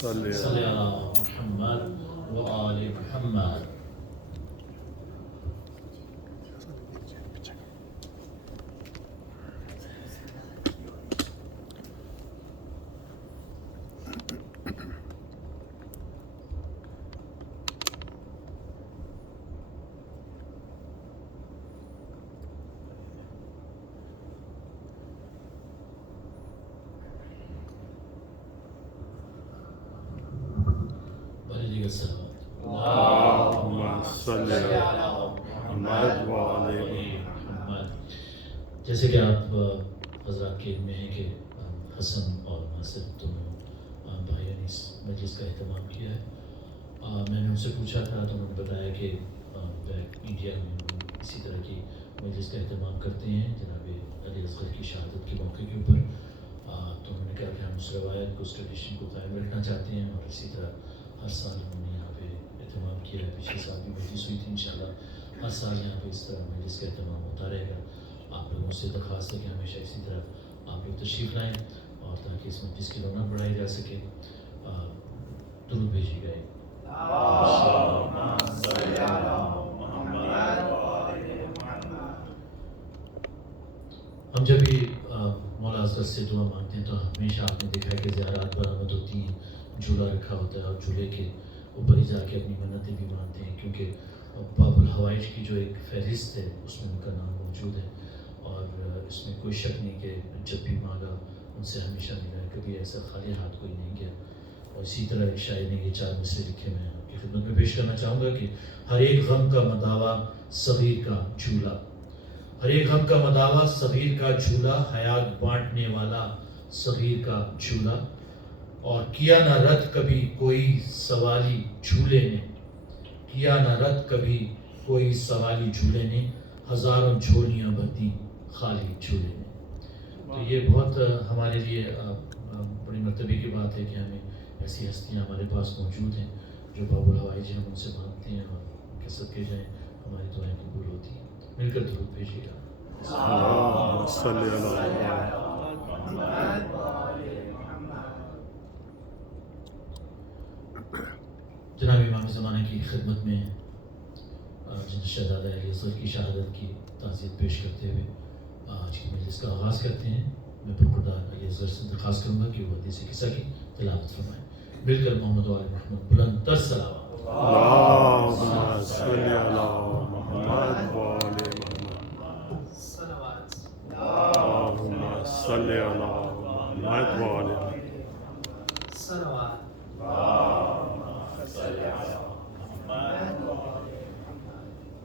صلی علی محمد و آل محمد. اللہم صلی علی محمد وآل محمد. جیسے کہ آپ حضرات کے علم میں ہے کہ حسن اور ناصر دونوں بھائیوں نے اس مجلس کا اہتمام کیا ہے. میں نے ان سے پوچھا تھا تو انہوں نے بتایا کہ انڈیا میں اسی طرح کی مجلس کا اہتمام کرتے ہیں جناب علی اصغر کی شہادت کے موقع کے اوپر. تو انہوں نے کہا کہ ہم اس روایت کو، اس ٹریڈیشن کو قائم رکھنا چاہتے ہیں، اور اسی طرح ہر سال انہوں نے یہاں پہ اہتمام کیا ہے. پچھلے سال بھی مجلس ہوئی تھی. انشاءاللہ ہر سال یہاں پہ اس طرح مجلس کا اہتمام ہوتا رہے گا. آپ لوگوں سے درخواست ہے کہ ہمیشہ اسی طرح آپ لوگ تشریف لائیں اور تاکہ اس مجلس کی رونق بڑھائی جا سکے. درود بھیجیے گا. ہم جب بھی مولا اصغر سے دعا مانگتے ہیں تو ہمیشہ آپ نے دیکھا ہے کہ زیارات برآمد ہوتی ہیں، جھولا رکھا ہوتا ہے اور جھولے کے اوپر ہی جا کے اپنی منتیں بھی مانتے ہیں، کیونکہ باب الحوائج کی جو ایک فہرست ہے اس میں ان کا نام موجود ہے. اور اس میں کوئی شک نہیں کہ جب بھی مانگا ان سے ہمیشہ ملا ہے، کبھی ایسا خالی ہاتھ کوئی نہیں گیا. اور اسی طرح ایک شاعر نے یہ 4 مصرے لکھے میں آپ کی خدمت میں پیش کرنا چاہوں گا کہ ہر ایک غم کا مداوا صغیر کا جھولا، ہر ایک غم کا مداوا صغیر کا جھولا، حیات بانٹنے والا صغیر کا جھولا. اور کیا نہ رد کبھی کوئی سوالی جھولے نے، کیا نہ رد کبھی کوئی سوالی جھولے نے، ہزاروں جھولیاں بھرتی خالی جھولے نے. تو یہ بہت ہمارے لیے بڑی مرتبے کی بات ہے کہ ہمیں ایسی ہستیاں ہمارے پاس موجود ہیں جو باب الحوائج ہم ان سے مانگتے ہیں اور ان کے صدقے جائیں ہماری دعائیں قبول ہوتی ہیں. مل کر درود بھیجیے گا. اللہم صلی علی جناب امام زمانہ کی خدمت میں جن شہزادہ علی اصغر کی شہادت کی تعزیت پیش کرتے ہوئے آج کی مجلس کا آغاز کرتے ہیں. میں برخوردار علی اصغر سے درخواست کروں گا کہ وہ حدیث قصہ کی تلاوت فرمائیں. مل کر محمد و آل محمد بلند تر صلوات. اللہم صلی علی محمد وآل محمد. اللہم صلی علی محمد وآل محمد.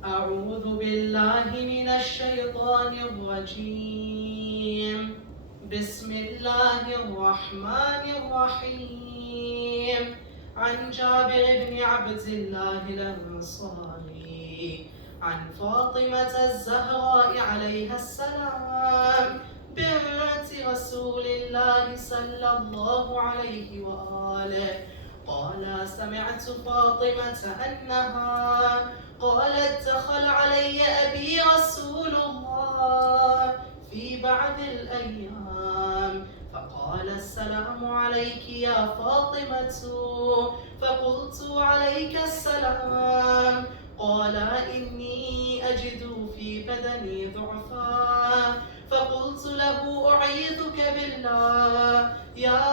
أعوذ بالله من الشيطان الرجيم. بسم الله الرحمن الرحيم. عن جابر بن عبد الله الأنصاري عن فاطمة الزهراء عليها السلام بنت رسول الله صلى الله عليه وآله قال سمعت فاطمة أنها قالت دخل علي أبي رسول الله في بعض الأيام فقال السلام عليك يا فاطمة فقلت عليك السلام. قال إني أجد في بدني ضعفا فقلت له أعيذك بالله يا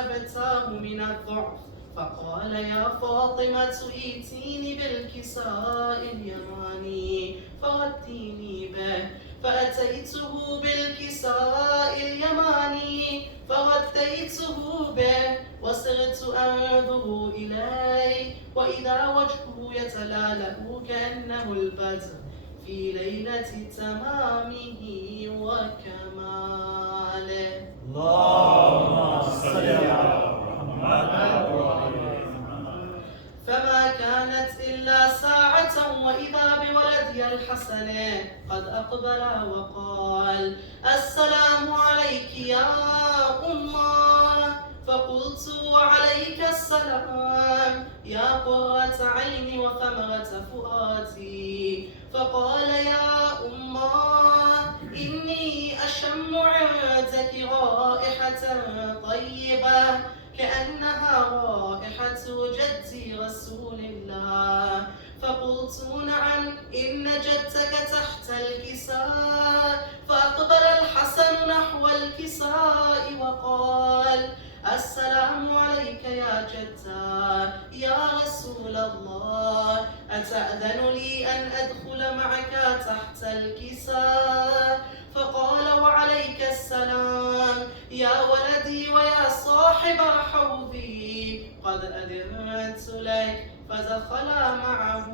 أبتاه من الضعف. فقال يا فاطمة ائتيني بالكساء اليماني فغطيني به. فأتيته بالكساء اليماني فغطيته به وصرت أنظر إليه وإذا وجهه يتلالأ كأنه البدر في ليلة تمامه وكماله. اللهم صل على محمد. فما كانت إلا ساعة وإذا بولدي الحسن قد أقبل وقال السلام عليك يا أمه. فقلت وعليك السلام يا قرة عيني وثمرة فؤادي. فقال يا أمه إني أشم عندك رائحة طيبة كأنها جدي رسول الله. فقلت نعم إن جدك تحت الكساء. فأقبل الحسن نحو الكساء وقال: السلام عليك يا جدا يا رسول الله، أتأذن لي أن أدخل معك تحت الكساء؟ فقال: وعليك السلام يا ولدي ويا صاحب حوضي، قد أذنت لك. فدخلا معه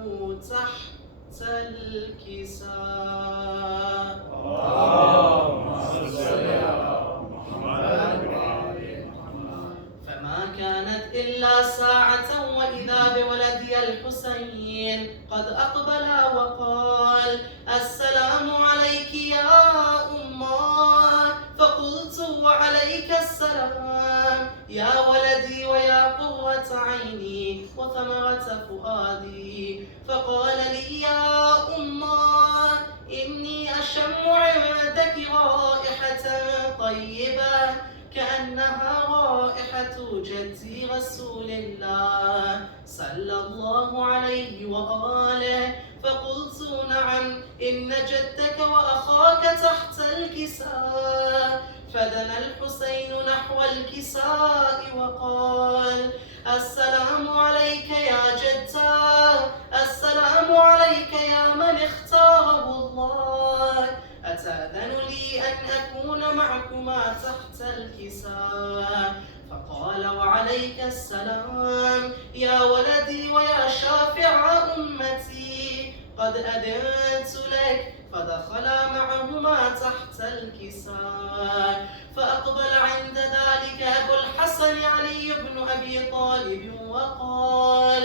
تحت الكساء. اللهم صل على محمد وعلى فما كانت إلا ساعة وإذا بولدي الحسين قد أقبل وقال: السلام عليك يا أمه. فقلت: وعليك السلام يا ولدي ويا قرة عيني وثمرة فؤادي. فقال لي: يا أمه إني أشم عندك رائحة طيبة كأنها رائحة جدي رسول الله صلى الله عليه وآله. فقلت: نعم إن جدك وأخاك تحت الكساء. فدنا الحسين نحو الكساء وقال: السلام عليك يا جدا، السلام عليك يا من اختاره الله، أتأذن لي أن أكون معكما تحت الكساء؟ فقال: وعليك السلام يا ولدي ويا شافع أمتي، قد أذنت لك. فدخلا معهما تحت الكساء. فأقبل عند ذلك أبو الحسن علي بن أبي طالب وقال: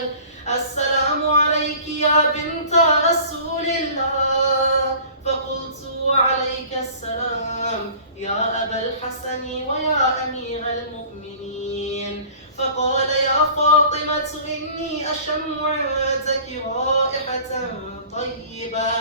السلام عليك يا بنت رسول الله. فقلت: وعليك السلام يا أبا الحسن ويا أمير المؤمنين. فقال: يا فاطمة إني أشم عندك رائحة طيبة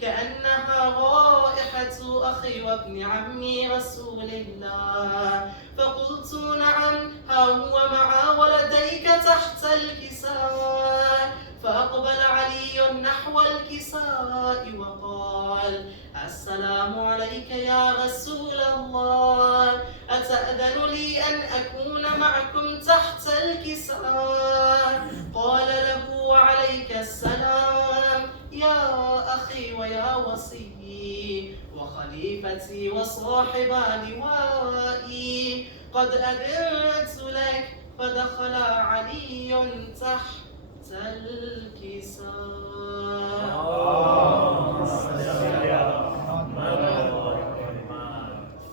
كأنها رائحة أخي وابن عمي رسول الله. فقلت: نعم ها هو مع ولديك تحت الكساء. فأقبل علي نحو الكساء وقال: السلام عليك يا رسول الله، أتأذن لي أن أكون معكم تحت الكساء؟ قال له: وعليك السلام يا أخي ويا وصيي وخليفتي وصاحب لوائي، قد أذنت لك. فدخل علي تحت الكساء. اللهم صل على محمد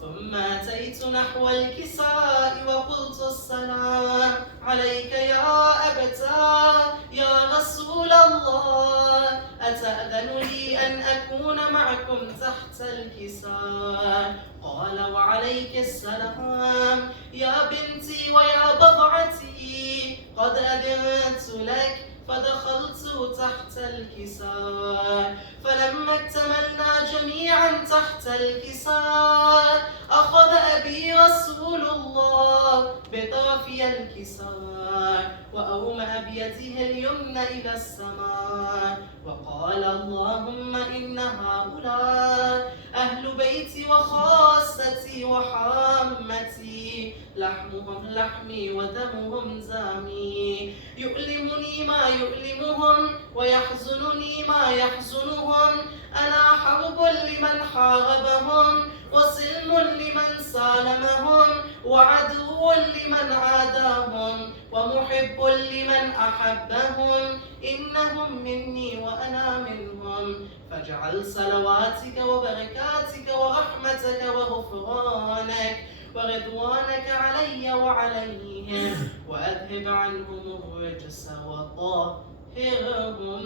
ثم أتيت نحو الكساء وقلت: السلام عليك يا أبتاه يا رسول الله، أتأذن لي أن أكون معكم تحت الكساء؟ قال: وعليك السلام يا بنتي ويا بضعتي، قد أذنت لك. فدخلت تحت الكساء. فلما اكتملنا جميعا تحت الكساء أخذ أبي رسول الله بطرفي الكساء وأومأ بيده اليمنى إلى السماء وقال: اللهم إن هؤلاء أهل بيتي وخاصتي وحامتي، لحمهم لحمي ودمهم دمي، يؤلمني ما يؤلمهم ويحزنني ما يحزنهم. أنا حرب لمن حاربهم وسلم لمن سالمهم وعدو لمن عاداهم ومحب لمن أحبهم. إنهم مني وأنا منهم، فاجعل صلواتك وبركاتك ورحمتك وغفرانك ورضوانك علي وعليهم، وأذهب عنهم الرجس وطهرهم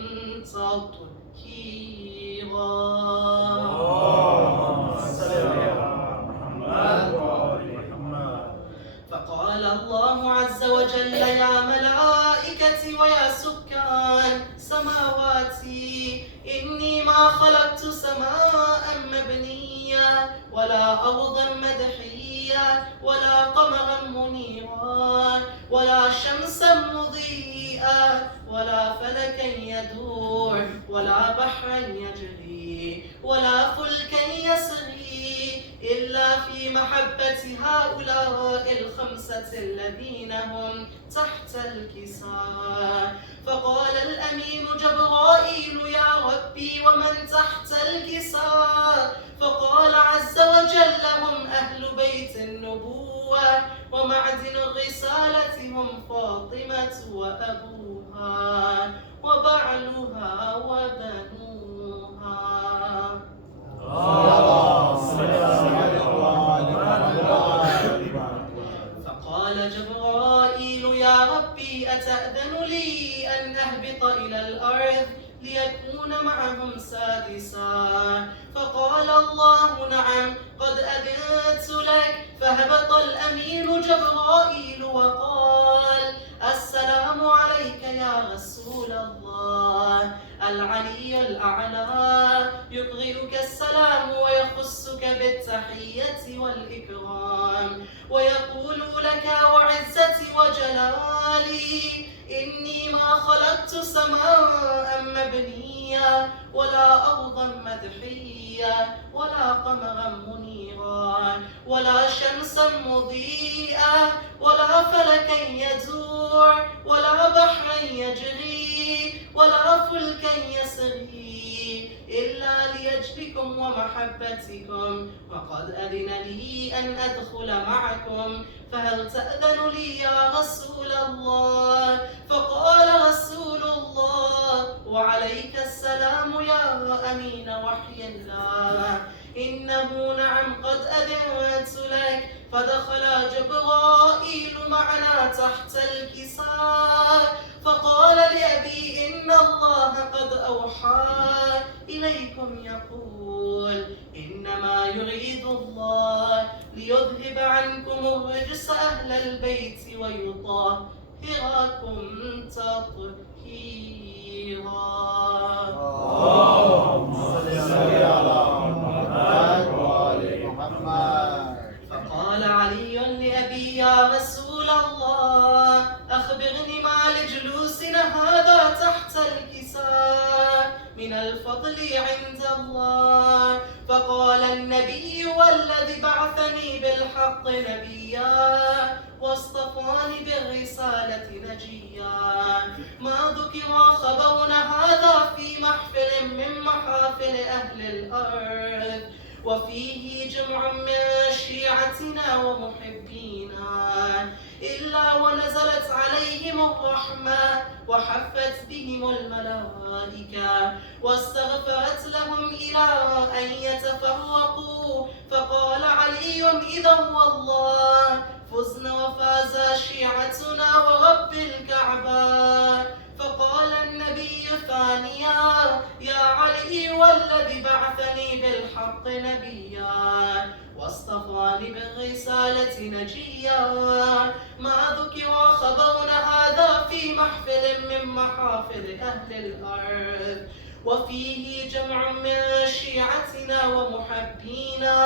تطهيرا. اللهم صل على محمد وعلى محمد. فقال الله عز وجل: يا ملائكتي ويا سكان سماواتي، إني ما خلقت سماء مبنية ولا أرضا مدحية ولا قمرا منيرا ولا شمسا مضيئا ولا فلكا يدور ولا بحرا يجري ولا فلكا يسري إلا في محبة هؤلاء الخمسة الذين هم تحت الكساء. فقال الأمين جبرائيل يا ربي ومن تحت الكساء؟ فقال عز وجل هم أهل بيت النبوة ومعدن الرسالة هم فاطمة وأبوها وبعلها وبنوها. فقال جبرائيل يا ربي أتأذن لي أن أهبط إلى الأرض ليكون معهم سادسا؟ فقال الله نعم قد أذنت لك. فهبط الأمين جبرائيل وقال السلام عليك يا رسول الله. العلي الأعلى يقرئك السلام ويخصك بالتحية والإكرام ويقول لك وعزتي وجلالي إني ما خلقت سماء مبنية ولا أرضا مدحية ولا قمرا منيرا ولا شمسا مضيئة ولا فلكا يدور ولا بحرا يجري ولا فلكا يسري إلا ليجلكم ومحبتكم وقد أذن لي أن أدخل معكم فهل تأذن لي يا رسول الله؟ فقال رسول الله وعليك السلام يا أمين وحي الله إنه نعم قد أذنت لك. فدخل جبرائيل معنا تحت الكساء فقال لأبي إن الله قد أوحى إليكم يقول إنما يريد الله ليذهب عنكم الرجس أهل البيت ويطهركم تطهيرا. اللهم صل على محمد وآل محمد. فقال علي لأبي يا رسول الله أخبرني ما لجلوسنا هذا تحت الكساء من الفضل عند الله. فقال النبي والذي بعثني بالحق نبيا واصطفاني بالرسالة نجيا ما ذكر خبرنا هذا في محفل من محافل أهل الأرض وفيه جمع من شيعتنا ومحبينا إلا ونزلت عليهم الرحمة وحفت بهم الملائكة واستغفرت لهم إلى أن يتفرقوا. فقال علي إذا والله فزنا وفاز شيعتنا ورب الكعبة. فقال النبي ثانيا يا علي والذي بعثني بالحق نبيا واصطفاني بالرسالة نجيا ما ذكر خبرنا هذا في محفل من محافل أهل الأرض وفيه جمع من شيعتنا ومحبينا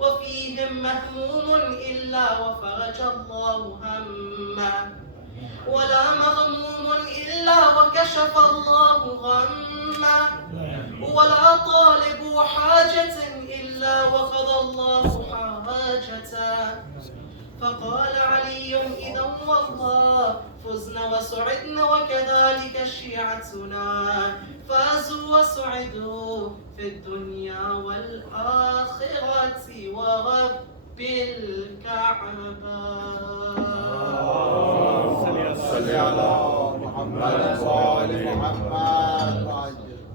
وفيهم مهموم إلا وفرج الله همه ولا مغموم إلا وكشف الله غمه ولا طالب حاجة إلا وقضى الله حاجته. فقال علي إذا والله فزنا وسعدنا وكذلك شيعتنا فازوا وسعدوا في الدنيا والآخرة ورب الكعبة. صل على محمد وآل محمد.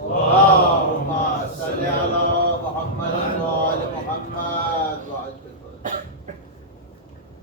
اللهم صل على محمد وآل محمد.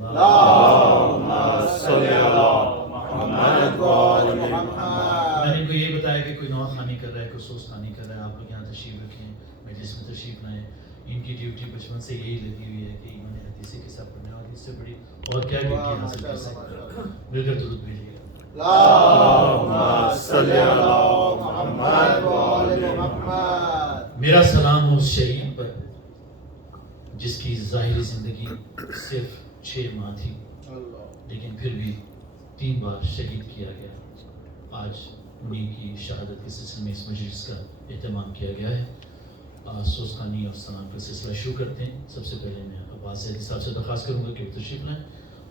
اللهم صل على محمد وآل میں نے ان کو یہ بتایا کہ کوئی نوح خوانی کر رہا ہے، کوئی سوز خوانی کر رہا ہے، آپ لوگ یہاں تشریف رکھیں، مجلس میں تشریف لائیں. ان کی ڈیوٹی بچپن سے یہی لگی ہوئی ہے کہ ایمان حدیث کے ساتھ پڑھنا، اور اس سے بڑی اور کیا ڈیوٹی حاصل کر سکتے ہیں. مل کر درود بھیجیے. اللهم صل على محمد وآل محمد. میرا سلام ہو اس شہید پر جس کی ظاہری زندگی صرف 6 ماہ تھی لیکن پھر بھی 3 بار شہید کیا گیا. آج انہیں کی شہادت کے سلسلے میں اس مجلس کا اہتمام کیا گیا ہے. سوزخانی اور سلام کا سلسلہ شروع کرتے ہیں. سب سے پہلے میں عباس زیدی صاحب سے درخواست کروں گا کہ وہ تشریف لائیں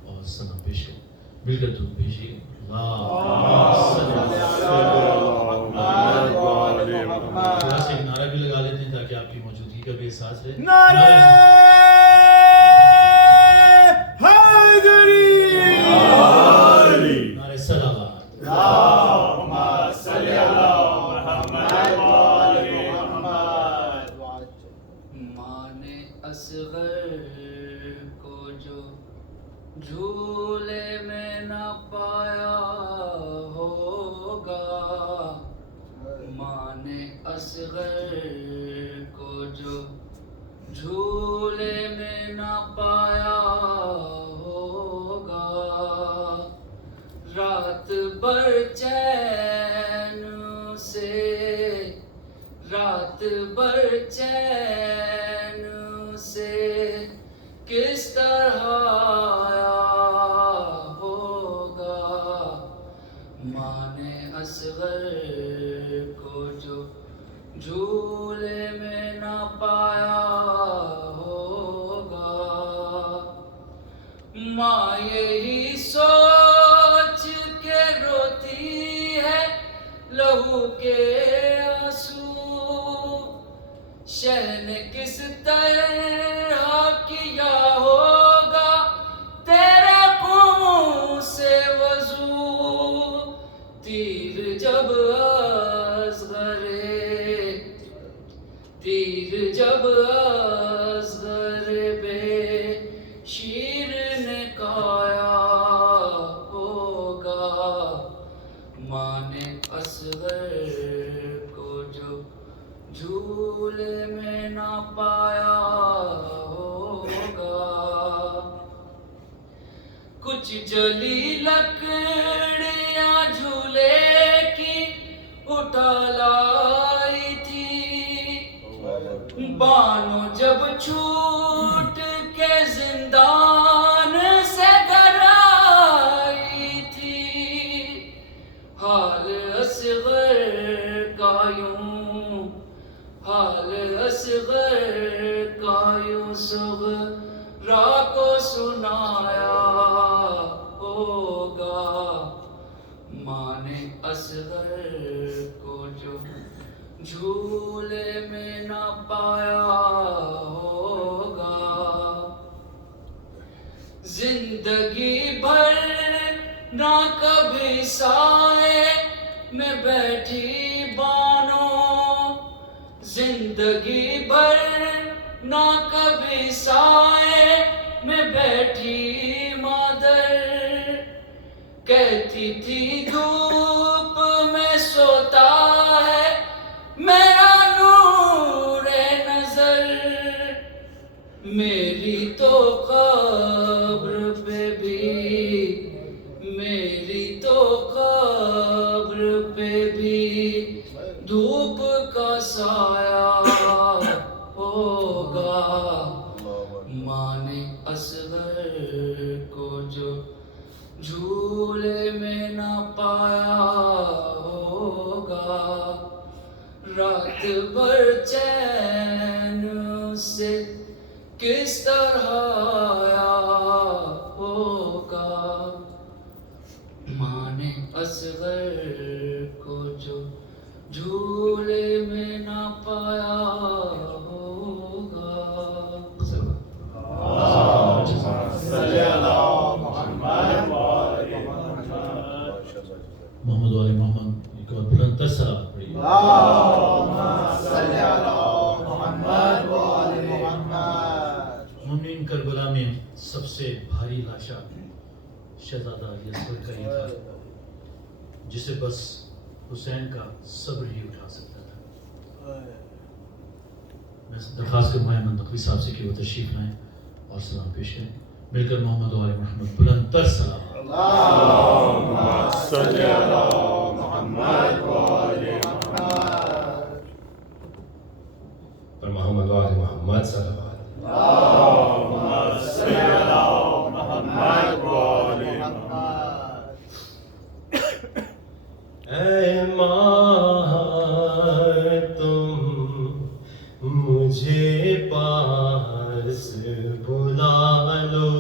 اور سلام پیش کریں. مل کر درود بھیجیے. تھوڑا سا ایک نعرہ بھی لگا لیتے ہیں تاکہ آپ کی موجودگی کا بھی احساس رہے. نعرہ حیدری. نعرہ صلوات. اللهم صل على محمد وآل محمد. ماں نے اصغر کو جو جھولے میں نہ پایا ہوگا، ماں نے اصغر کو جو جھولے میں نہ پایا ہوگا، رات بھر چین سے، رات بھر چین سے کس طرح آیا ہوگا، ماں نے اصغر کو جو جھولے میں نہ پایا ہوگا. ماں یہی سوچ کے روتی ہے لہو کے آنسو، شہ نے کس طرح کیا ہوگا تیرے خون سے وضو. تیر جب تیر جب اصغر بے شیر نے کھایا ہوگا، ماں نے اصغر کو جو جھولے میں نہ پایا ہوگا. کچھ جلی لکڑیاں جھولے کی اٹھا لائی تھی، بانو جب چھوٹ کے زندان سے گھر آئی تھی، حال اصغر کا یوں، حال اصغر کا یوں صغرا کو سنایا ہوگا، ماں نے اصغر کو جو جھولے میں نہ پایا ہوگا. زندگی بھر نہ کبھی سائے میں بیٹھی بانو، زندگی بھر نہ کبھی سائے میں بیٹھی مادر، کہتی تھی دھوپ میں سوتا ہے میرا نور نظر، میری تو قبر پہ بھی، میری تو قبر پہ بھی دھوپ کا سایہ ہوگا، ماں نے اصغر کو جو جھولے میں نہ پایا ہوگا، رات بھر چین سے کس طرح آیا ہوگا، ماں نے اصغر کو جو جھولے میں نہ پایا ہوگا. محمد والے محمد ایک اور بلند تر سلام پڑھیے. مومنین کربلا میں سب سے بھاری لاشا شہزادہ علی اصغر کا یہ تھا جسے بس حسین کا صبر ہی اٹھا سکتا تھا. میں درخواست کروں گا احمد نقوی صاحب سے کہ وہ تشریف لائیں اور سلام پیش کریں. مل کر محمد و آل محمد بلند تر سلام. اللهم صل على محمد وآل محمد. پر محمد و آل محمد صلوات. اللهم صل على محمد وآل محمد. اے ماں تم مجھے پاس بلا لو،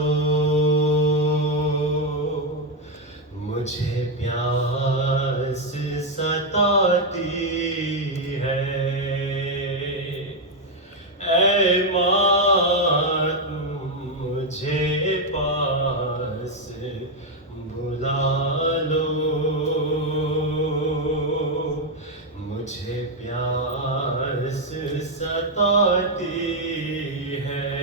مجھے پیاس ستاتی ہے. اے ماں مجھے پاس بلا لو، مجھے پیاس ستاتی ہے.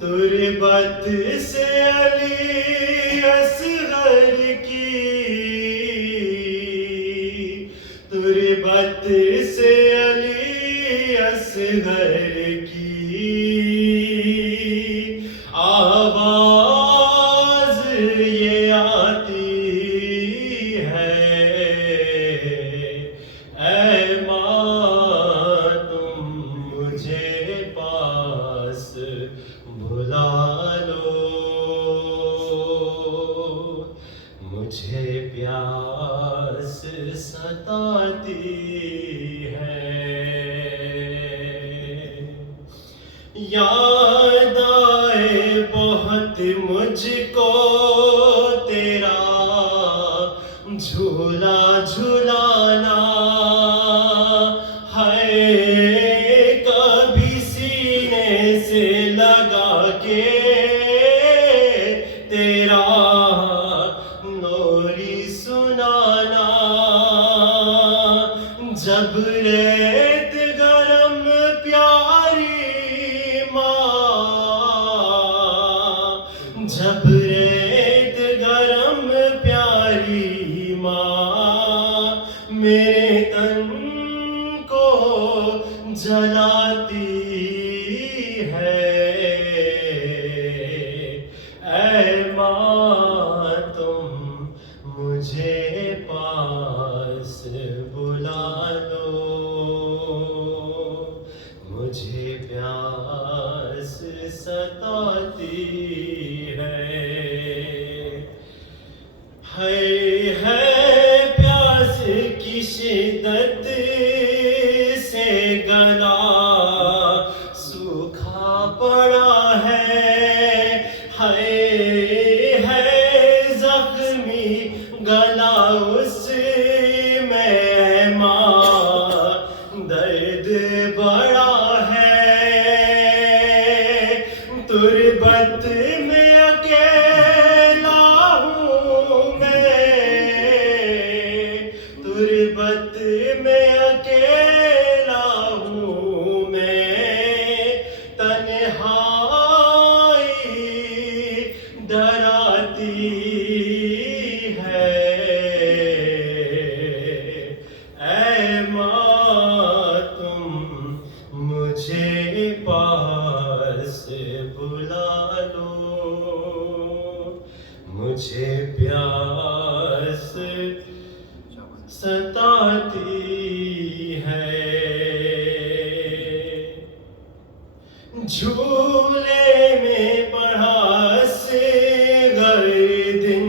تربت سے علی اصغر کی، تربت سے علی اصغر کی آواز یہ آتی ہے. اے ماں تم مجھے پاس بلا لو، مجھے پیاس ستاتی ہے. یاد آئے بہت مجھ کو تیرا جھولا جھولانا ہے، کبھی سینے سے لگا کے تیرا لوری سنانا. جب ریت گرم پیاری ماں، جب ریت گرم پیاری ماں میرے تن کو جلاتی ہے. اے ماں تم مجھے پاس بلا لو، مجھے پیاس ستاتی ہے. ہے پیاس کی شدت سے گلا سوکھا پڑا ہے. ہے زخمی گلا اس میں ماں درد بڑا ہے. تربت میں اکیلا ہوں میں، تربت میں اکیلا ہوں میں، تنہائی ڈراتی ہے. اے ماں تم مجھے پاس بلا لو، مجھے پیاس ستاتی ہے. جھولے میں پڑھا اصغر دن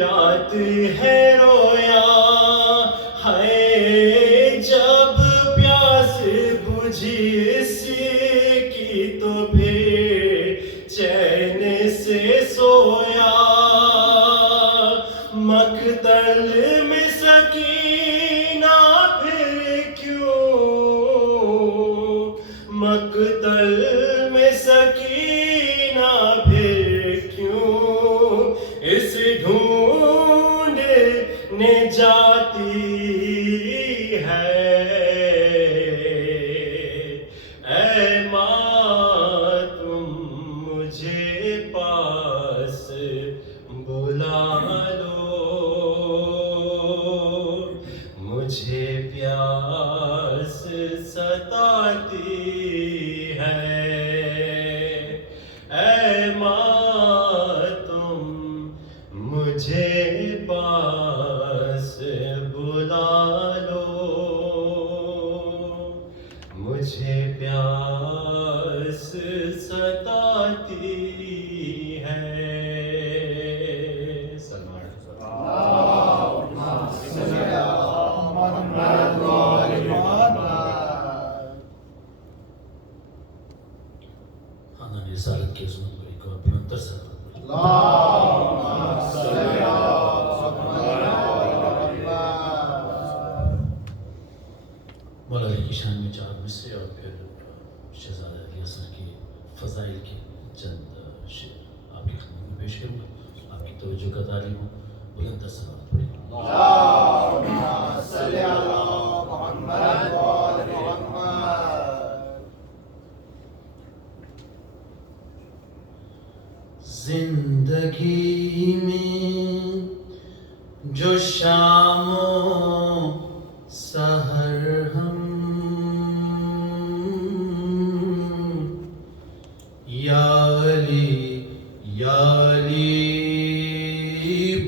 رات ہے رویا ہے. جب پیاس بجھی اس کی تو پھر چین سے سویا. مقتل میں سکینہ پھر کیوں، مقتل میں سکینہ پھر کیوں اس ڈھونڈنے جاتی ہے. اے ماں تم مجھے پاس ماں تم مجھے پاس بلا لو، مجھے پیاس ستاتی ہے. سلمان خاندان رسالت کی عظمت کو ایک اور بلندر سے مولا علی کی شان میں 4 مصرے اور پھر شہزادہ علی حسن کی فضائل کی چند شعر آپ کی خدمت میں پیش کروں گا. آپ کی توجہ کا تعلیم ہو، بلندر سے بات پڑے. زندگی میں جو شام و سحر ہم یا علی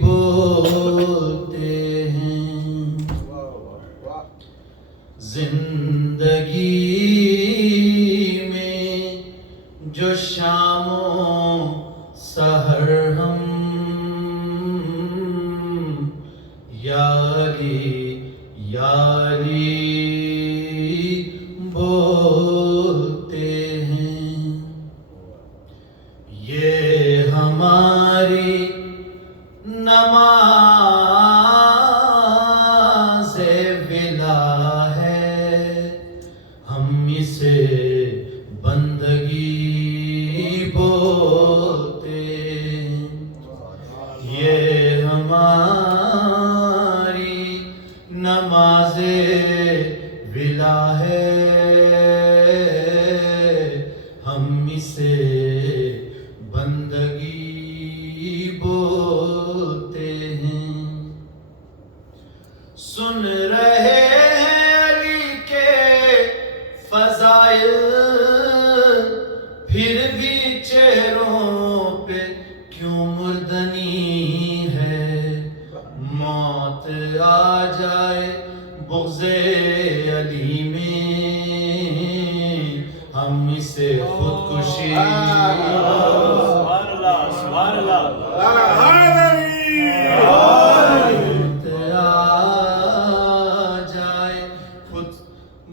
بولتے ہیں. زندگی میں جو شام و سحر ہم یا علی بولتے ہیں. یہ ہماری نماز ولا ہے، ہم اسے بندگی بولتے ہیں. یہ ہماری نماز ولا ہے، ہم اسے بندگی بولتے ہیں. سن رہے ہیں علی کے فضائل، پھر بھی چہروں پہ کیوں مردنی ہے. موت آ جائے بغض علی میں، ہم اسے خودکشی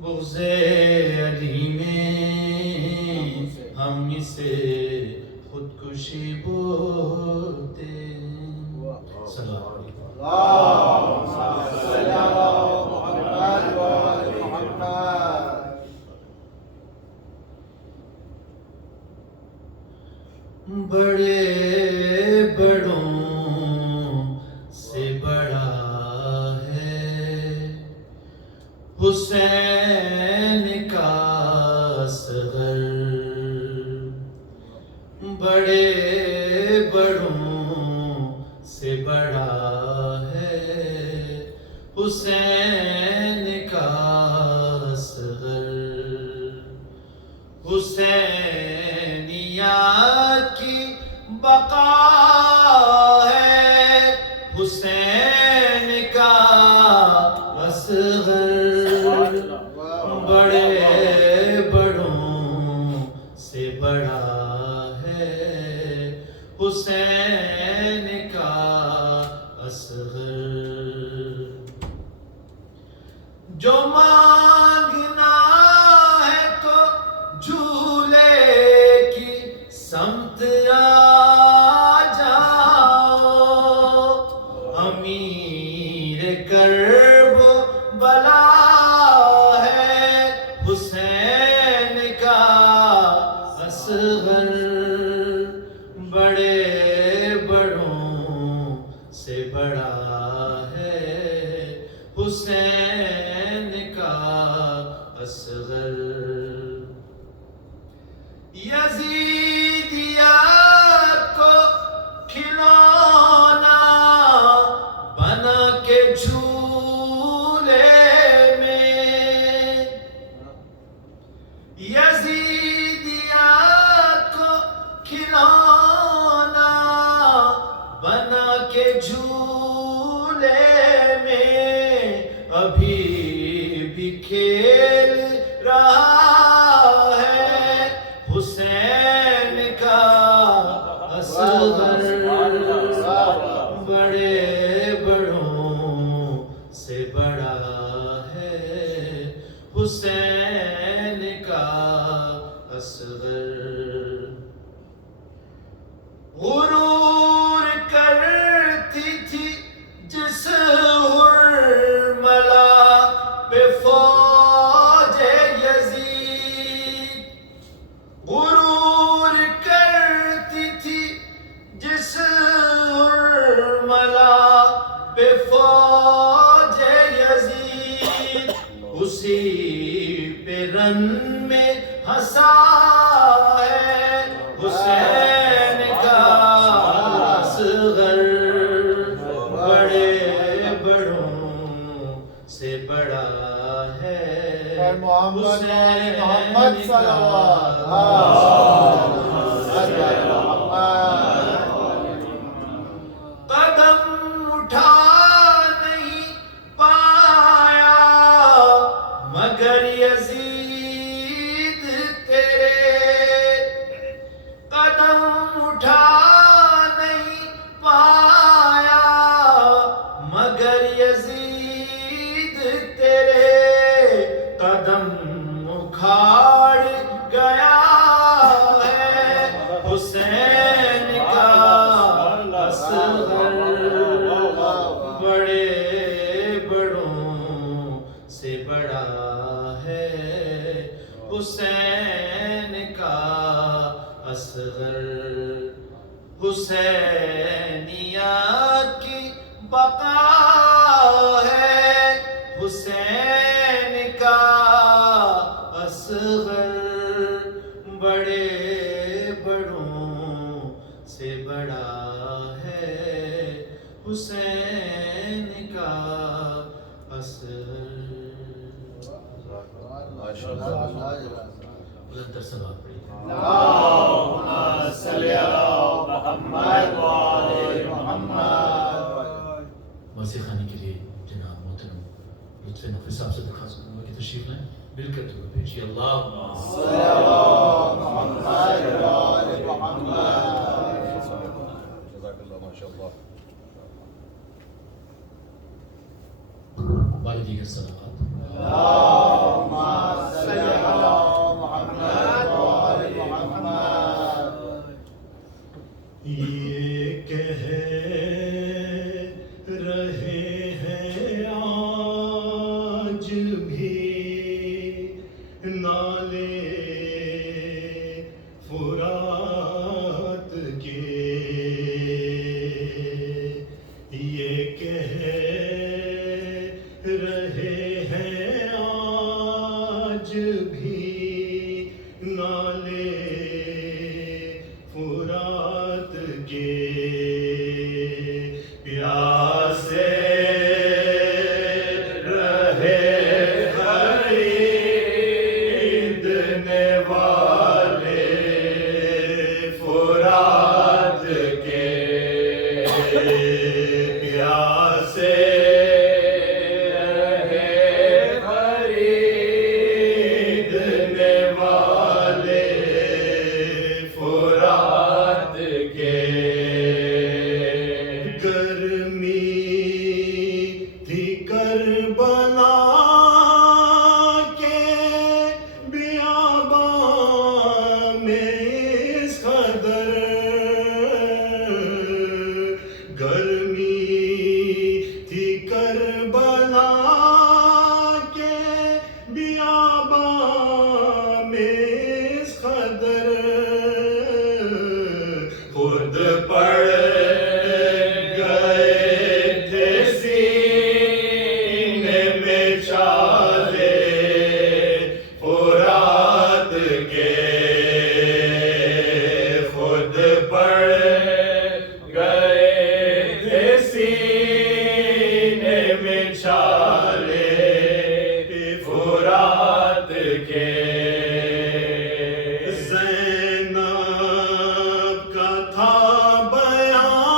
بغض علی میں، ہم اسے خودکشی بولتے ہیں. سلام علیکم. بڑے بڑوں سے بڑا ہے حسین کا اصغر. بڑے بڑوں سے بڑا ہے حسین کا اصغر. حسینیت کی بقا ہے حسین کا اصغر. بڑے بڑوں سے بڑا ہے حسین کا اصغر. جو مانگنا ہے تو جھولے کی سمت آ جاؤ. امیر کرب بلا ہے حسین کا اصغر. بڑے بڑوں سے بڑا ہے حسین کا کے جھولے میں ابھی بھی کھیل رہا ہے حسین کا اصغر بڑے بڑوں سے بڑا ہے حسین کا اصغر غرور کرتی تھی جس حرملا پہ فوج یزید غرور کرتی تھی جس حرملا پہ فوج یزید اسی پہ رن میں ہنسا ہے حسین کا اصغر بڑے بڑوں سے بڑا ہے محمد صلوات قدم اٹھا نہیں پایا مگر یزید تیرے قدم اٹھا نہیں پایا مگر یزید تیرے قدم اکھاڑ گیا ہے حسین کا اصغر بڑے بڑوں سے بڑا ہے حسین کا اصغر حسینیہ کی بقا ہے حسین کا اصغر بڑے بڑوں سے بڑا ہے حسین کا اصغر بلندر سلام پڑھیے اللهم صل على محمد وآل محمد واضح خانے کے لیے جناب محترم لطف نفس صاحب سے درخواست کروں گا کہ تشریف لائیں مل کر دعا بھیجیے اللهم صل على محمد وآل محمد جزاک اللہ ماشاء اللہ والدی کا صلوات اللهم صل على محمد وآل محمد یہ کہہ رہے ہیں آج بھی نالے فرات کے یہ کہہ رہے ہیں آج بھی نالے فرات کے پیاسے رہے خریدنے والے فرات کے پیاسے رہے خریدنے والے فرات کے گرمی تھی کربلا کے بیاباں میں اس قدر گرمی تھی کربلا کے بیاباں میں اس قدر خود پڑ گئے تھے سینے میں چالے فرات کے خود پڑ گئے تھے سینے میں چالے فرات کے زینب کا تھا بیان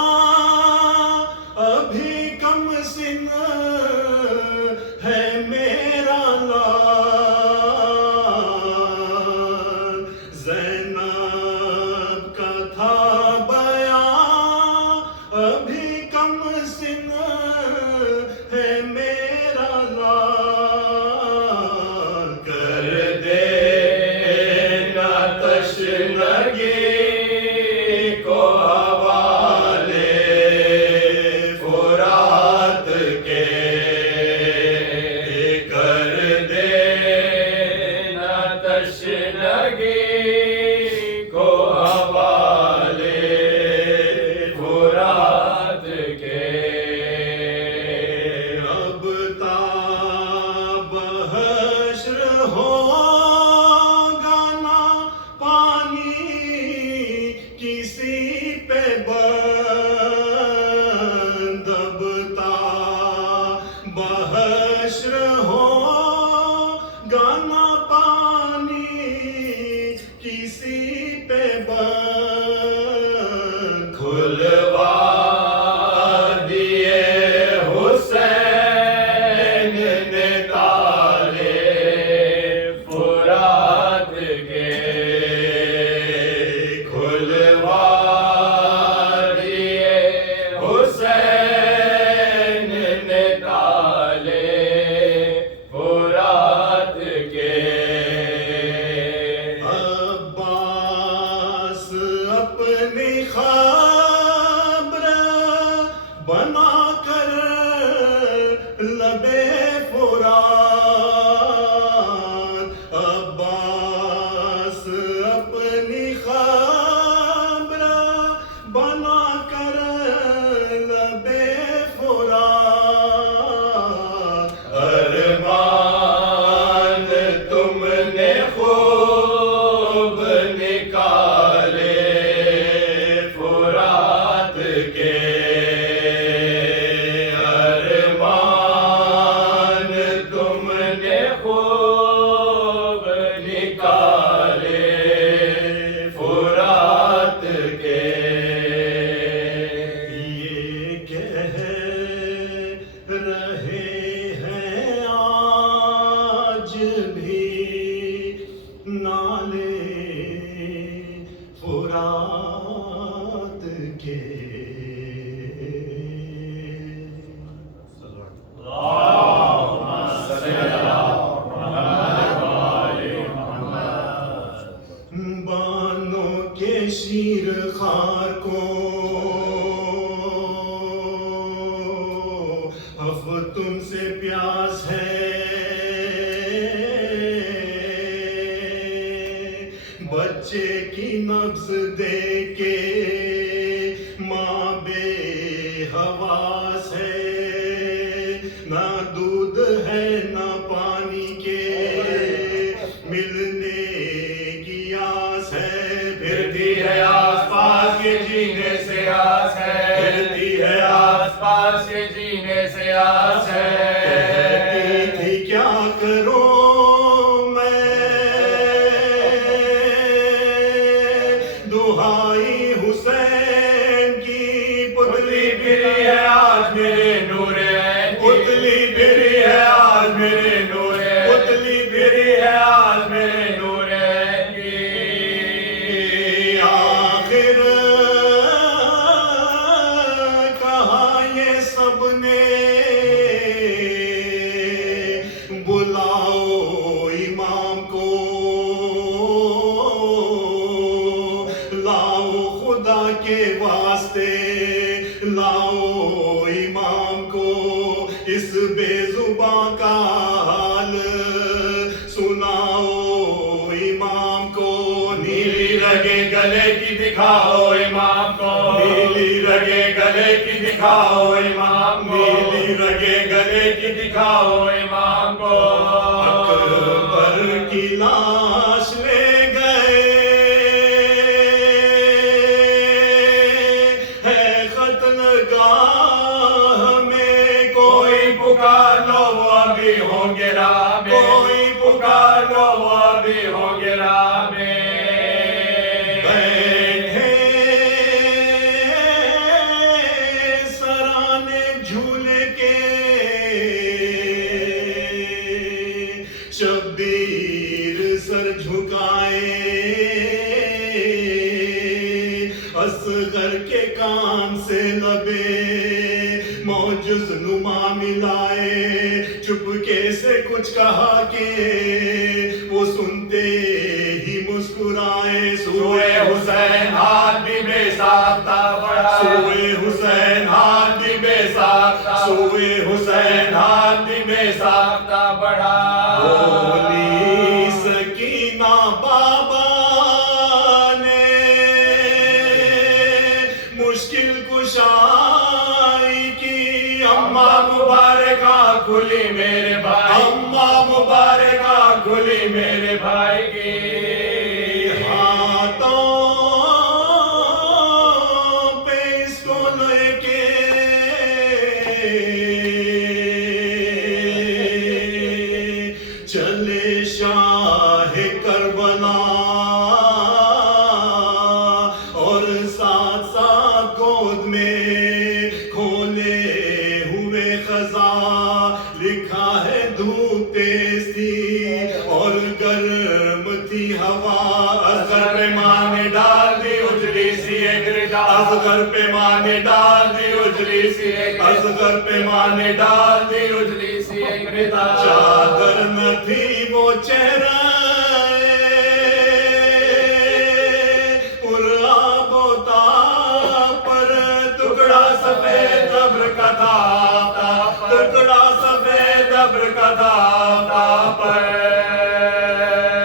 پہ بند دبتا بحشر ہو گانا پانی کسی پہ بند کھلوا دیے حسین نے تالے فرات کے کھلوا دیے حسین نے تالے فرات کے عباس اپنی خبر بنا کر لبے فرات عباس اپنی خبر بنا کر لبے فرات ارمان تم نے خوب نکالے فرات کے ارمان تم نے خوب نکالے فرات کے یہ کہہ رہے ہیں آج بھی نالے فرات کے بانوں کے شیر خار کو اب تم سے پیاس ہے بچے کی نبض دے کے ماں بے حواس ہے نہ دودھ ہے نہ پانی کے ملنے کی آس ہے پھرتی ہے آس پاس کے جینے سے آس ہے پھرتی ہے آس پاس کے جینے سے آس ہے کہتی تھی کیا کروں میں دہائی حسین کی پتلی پھری ہے آج میرے نور عین کی پتلی پھری ہے آج میرے نور عین پتلی پھری ہے آج میرے نور عین کی آخر کہا یہ سب نے بلاؤ امام کو لاؤ خدا کے واسطے لاؤ امام کو اس بے زباں کا حال سناؤ امام کو نیلی رگے گلے کی دکھاؤ امام کو نیلی رگے گلے کی دکھاؤ امام کو نیلی رگے گلے کی دکھاؤ امام کو اکبر کی لاش لے گئے ہے قتل گاہ میں کوئی پکار لو وہ ابھی ہوں گے راہ میں کوئی پکار لو وہ ابھی ہوں گے راہ میں بیٹھے سرانے جھولے کے شبیر سر جھکائے اصغر کے کان سے لبے موجز نما ملائے چپکے سے کچھ کہا کہ وہ سنتے ہی مسکرائے سوئے حسین ہاتھ بھی بے ساختہ بڑھا سوئے حسین ہاتھ بھی بے ساختہ سوئے حسین ہاتھ بھی بے ساختہ بڑھا بولی سکینہ بابا نے مشکل کشائی کی اماں مبارکہ کھلی میرے بھائی اماں مبارکہ کھلی میرے بھائی کی ہاتھوں گود میں کھولے ہوئے خزاں لکھا ہے دھوپ تیز تھی اور گرم تھی ہوا اصغر پہ ماں نے ڈال دی اجلی سی ایک ردا اصغر پہ ماں نے ڈال دی اجلی سی ایک اصغر پہ ماں نے ڈال دی اجلی سی ایک ردا چادر نہ تھی وہ چہرہ سفید ابر کا تھا ٹکڑا سفید ابر کا تھا پر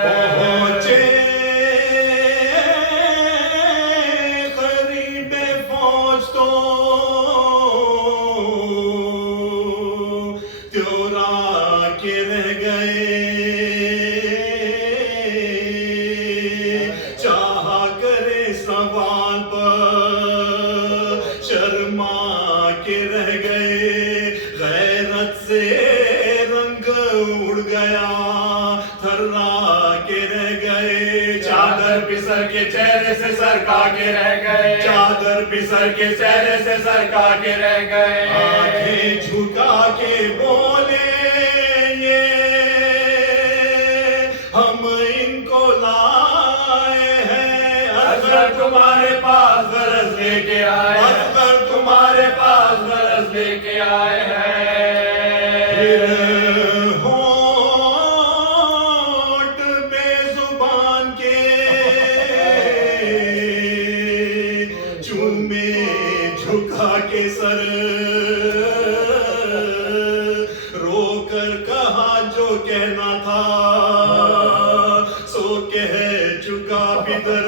پہنچے قریب فوج تو تیورا کے رہ گئے چاہا کرے سوال پر شرما کے رہ گئے غیرت سے رنگ اڑ گیا تھرا کے رہ گئے چادر پسر کے چہرے سے سرکا کے رہ گئے چادر پسر کے چہرے سے سرکا کے رہ گئے آنکھیں جھکا کے بولے یہ ہم ان کو لائے ہیں اصغر تمہارے پاس غرض لے کے آئے تمہارے پاس غرض لے کے آئے ہیں پھر ہونٹ بے زبان کے چومے جھکا کے سر رو کر کہا جو کہنا تھا سو کہہ چکا پدر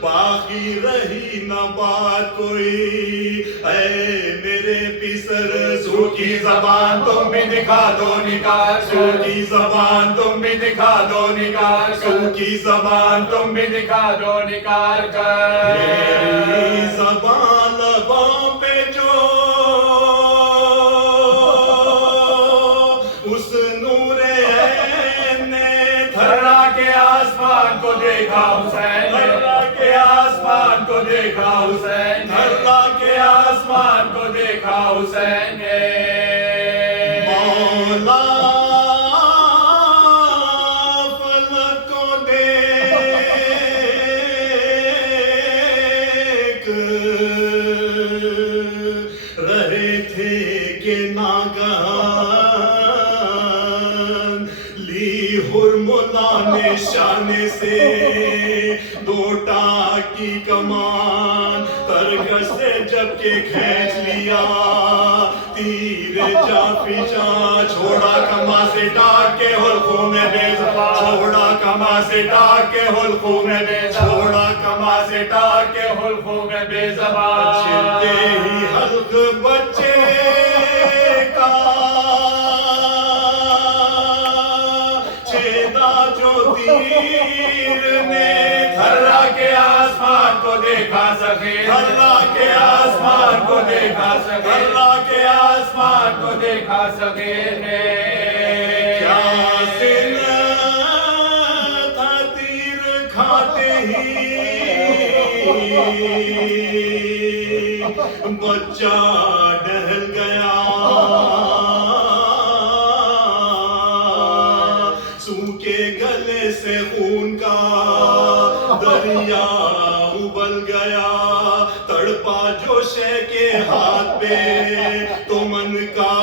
باقی رہی نہ بات کوئی اے میرے پسر سو کی زبان تم بھی دکھا دو نکال سو کی زبان تم بھی دکھا دو نکال سو کی زبان تم بھی دکھا دو نکال کر میری زبان لبوں پہ جو اس نور عین نے تھرا کے آسمان کو دیکھا حسین کے آسمان کو دیکھا حسین اللہ کے آسمان کو دیکھا حسین مولا فلک کو دیکھ رہے تھے کہ ناگہان لی ہرملا نے شانے سے دوٹا کی کمان ترکش سے جب کے کھینچ لیا تیر جا پیچھا چھوڑا کما سے ڈاک کے حلقوں میں بے زبان چھوڑا کما سے ڈاک کے حلقوں میں بے چھوڑا کما سے ڈاک کے حلقوں میں بے زبان چھلتے ہی حلق بچے کا چھیدا جو تیر نے تھرا کے آسمان کو دیکھا سکے تھرا کے آسمان کو دیکھا سکے تھرا کے آسمان کو دیکھا سکے کیا سن تھا تیر کھاتے ہی بچہ ڈہل گیا سوکھے گلے سے خون کا دریا ابل گیا تڑپا جو شے کے ہاتھ پہ تو من کا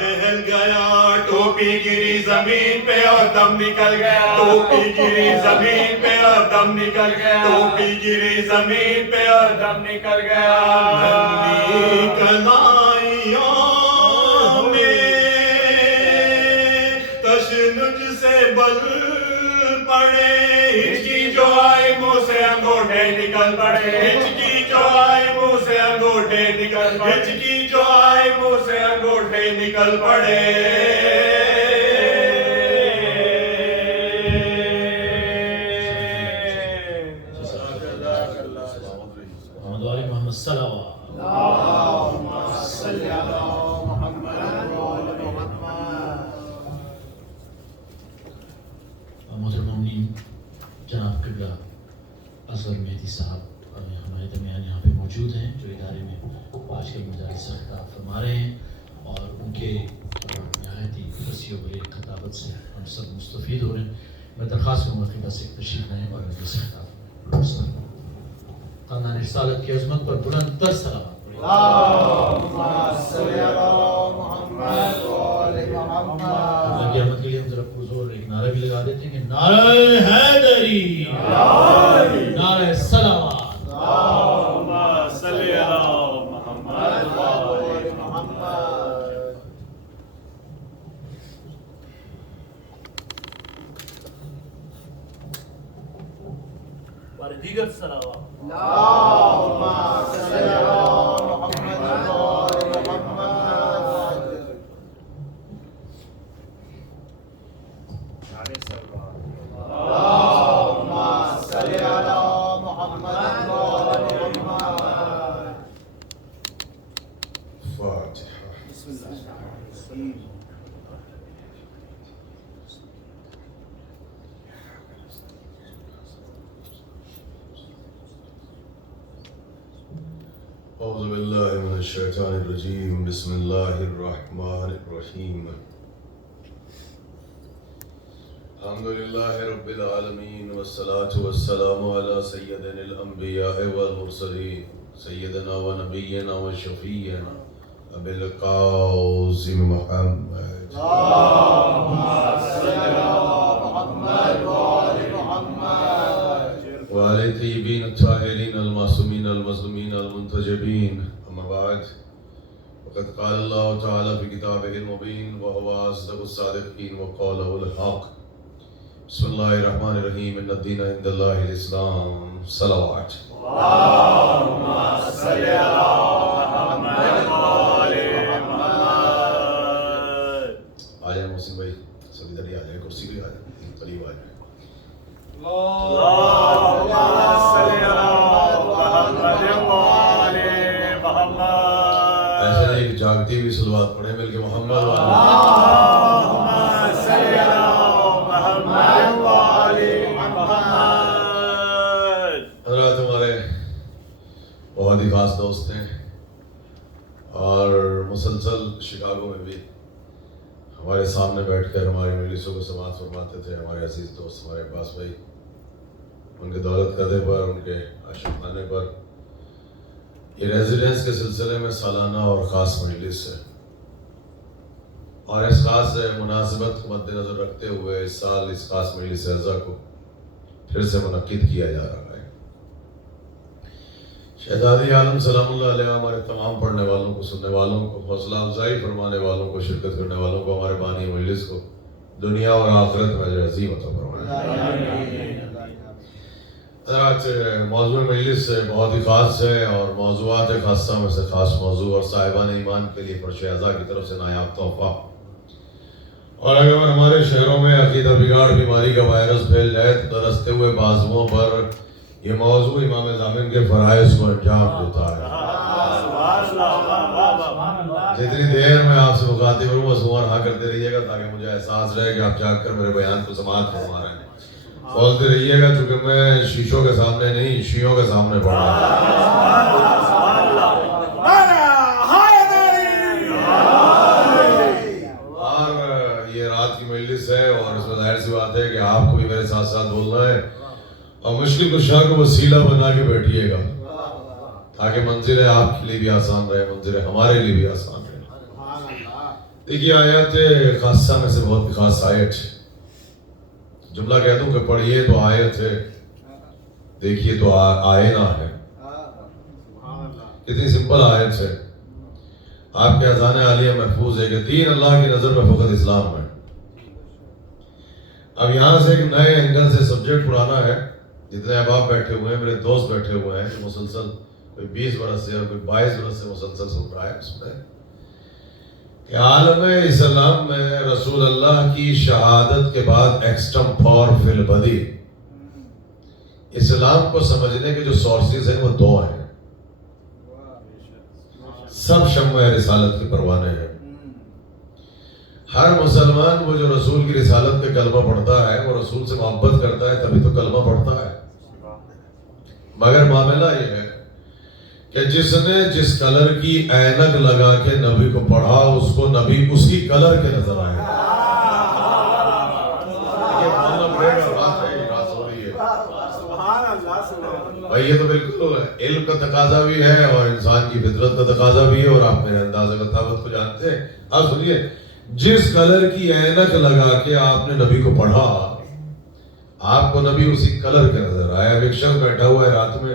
ڈہل گیا ٹوپی گری زمین پہ اور دم نکل گیا ٹوپی گری زمین پہ اور دم نکل گیا ٹوپی گری زمین پہ اور دم نکل گیا ننھی کلائیوں میں تشنج سے بل پڑے ہچکی جو آئی منہ سے انگوٹھے نکل پڑے ہچکی جو آئی منہ سے انگوٹھے نکل پڑے ہچکی جو آئی منہ سے انگوٹھے نکل پڑے محمد صلی اللہ محترم مومنین جناب قبلہ اصغر مہدی صاحب ہمارے درمیان یہاں پہ موجود ہیں جو ادارے میں آج کے مجالس سے خطاب فرما رہے ہیں اور ان کے نہایت ہی وسیع و بلیغ خطابت سے ہم سب مستفید ہو رہے ہیں. میں درخواست کروں گا کہ بس ایک تشریف لائیں اور ان سے خطاب فرمائیں. خاندان رسالت کی عظمت پر بلند تر سلامات پڑھیں. اللهم صل على محمد وآل محمد. اللہ کی رحمت کے لیے ہم ذرا پرزور ایک نعرہ بھی لگا دیتے ہیں کہ نعرہ حیدری، نعرہ سلامات. اللهم صل على محمد وآل محمد. ہمارے دیگر صلوات. اللهم صل على محمد وآل محمد. اللهم صل على محمد وآل محمد. فاتحة. بسم الله الرحمن الرحيم. أعوذ بالله من الشيطان الرجيم. بسم الله الرحمن الرحيم. الحمد لله رب العالمين والصلاة والسلام على سيدنا الأنبياء والمرسلين سيدنا ونبينا وشفيعنا أبي القاسم محمد. اللهم صل على محمد وآل محمد. وعلى الطيبين الطاهرين المعصومين المظلومين المنتجبين. أما بعد، وقد قال الله تعالى في كتابه المبين وهو أصدق الصادقين وقوله الحق. بسم الله الرحمن الرحيم. إن الدين عند الله الإسلام. صلوات. اللهم صل على محمد وآل محمد. آ جائیں محسن بھائی، سبھی ادھر ہی آ جائیں، کرسی پہ آ جائیں، قریب آ جائیں. اللهم صل على محمد وآل محمد. ایسے ایک جاگتی ہوئی صلوات پڑھیں مل کے محمد وآل محمد. اللهم صل على محمد وآل محمد. حضرات ہمارے بہت ہی خاص دوست ہیں اور مسلسل شکاگو میں بھی ہمارے سامنے بیٹھ کر ہماری مجلسوں کو سماعت فرماتے تھے. ہمارے عزیز دوست ہمارے عباس بھائی، ان کے دولت قدے پر، ان کے عاشق خانے پر یہ ریزیڈنس کے سلسلے میں سالانہ اور خاص مجلس ہے، اور اس خاص مناسبت کو مد نظر رکھتے ہوئے اس سال اس خاص مجلس اعزا کو پھر سے منعقد کیا جا رہا ہے. شہزادی عالم سلام اللہ علیہ ہمارے تمام پڑھنے والوں کو، سننے والوں کو، حوصلہ افزائی فرمانے والوں کو، شرکت کرنے والوں کو، ہمارے بانی مجلس کو دنیا اور آخرت میں اجر عظیم عطا فرمائے. حضرات، موضوع مجلس بہت ہی خاص ہے اور موضوعات خاصہ میں سے خاص موضوع اور صاحبان ایمان کے لیے فرش اعزا کی طرف سے نایاب تحفہ. اور اگر ہمارے شہروں میں عقیدہ بگاڑ بیماری کا وائرس پھیل جائے تو درستے ہوئے بازوؤں پر یہ موضوع امام ضامن کے فرائض کو انجام دیتا ہے. جتنی دیر میں آپ سے مخاطب ہوں بس ہاں کرتے رہیے گا تاکہ مجھے احساس رہے کہ آپ جاگ کر میرے بیان کو سماعت فرما رہے ہیں. بولتے رہیے گا چونکہ میں شیشوں کے سامنے نہیں، شیعوں کے سامنے پڑھ رہا ہوں. اور یہ رات کی مجلس ہے اور اس میں ظاہر سی بات ہے کہ آپ کو بھی میرے ساتھ ساتھ بولنا ہے اور مشکل کشا کو وسیلہ بنا کے بیٹھیے گا تاکہ منزلیں آپ کے لیے بھی آسان رہے، منزلیں ہمارے لیے بھی آسان رہے. دیکھیے آیات خاصہ میں سے بہت خاص آیت، جملہ کہہ دوں کہ پڑھیے تو آیت ہے، دیکھیے تو آئینہ ہے. کتنی سمپل آیت ہے. آپ کے اذان عالیہ محفوظ ہے کہ دین اللہ کی نظر میں فقط اسلام ہے. اب یہاں سے ایک نئے اینگل سے سبجیکٹ پڑھانا ہے. جتنے احباب بیٹھے ہوئے ہیں، میرے دوست بیٹھے ہوئے ہیں، مسلسل کوئی 20 برس سے اور کوئی 22 برس سے مسلسل سن رہا ہے، اس میں کہ عالم اسلام میں رسول اللہ کی شہادت کے بعد ایکسٹم فار فی البدی اسلام کو سمجھنے کے جو سورسز ہیں وہ دو ہیں. سب شمع رسالت کے پروانے ہیں. ہر مسلمان وہ جو رسول کی رسالت کے کلمہ پڑھتا ہے، وہ رسول سے محبت کرتا ہے تبھی تو کلمہ پڑھتا ہے. مگر معاملہ یہ ہے کہ جس نے جس کلر کی اینک لگا کے نبی کو پڑھا اس کو نبی اسی کلر کے نظر آئے. بھائی یہ تو بالکل علم کا تقاضا بھی ہے اور انسان کی فطرت کا تقاضا بھی ہے اور آپ میرے اندازہ کتابت کو جانتے ہیں. اب سنیے, جس کلر کی اینک لگا کے آپ نے نبی کو پڑھا آپ کو نبی اسی کلر کے نظر آیا. اب ایک شخص بیٹھا ہوا ہے رات میں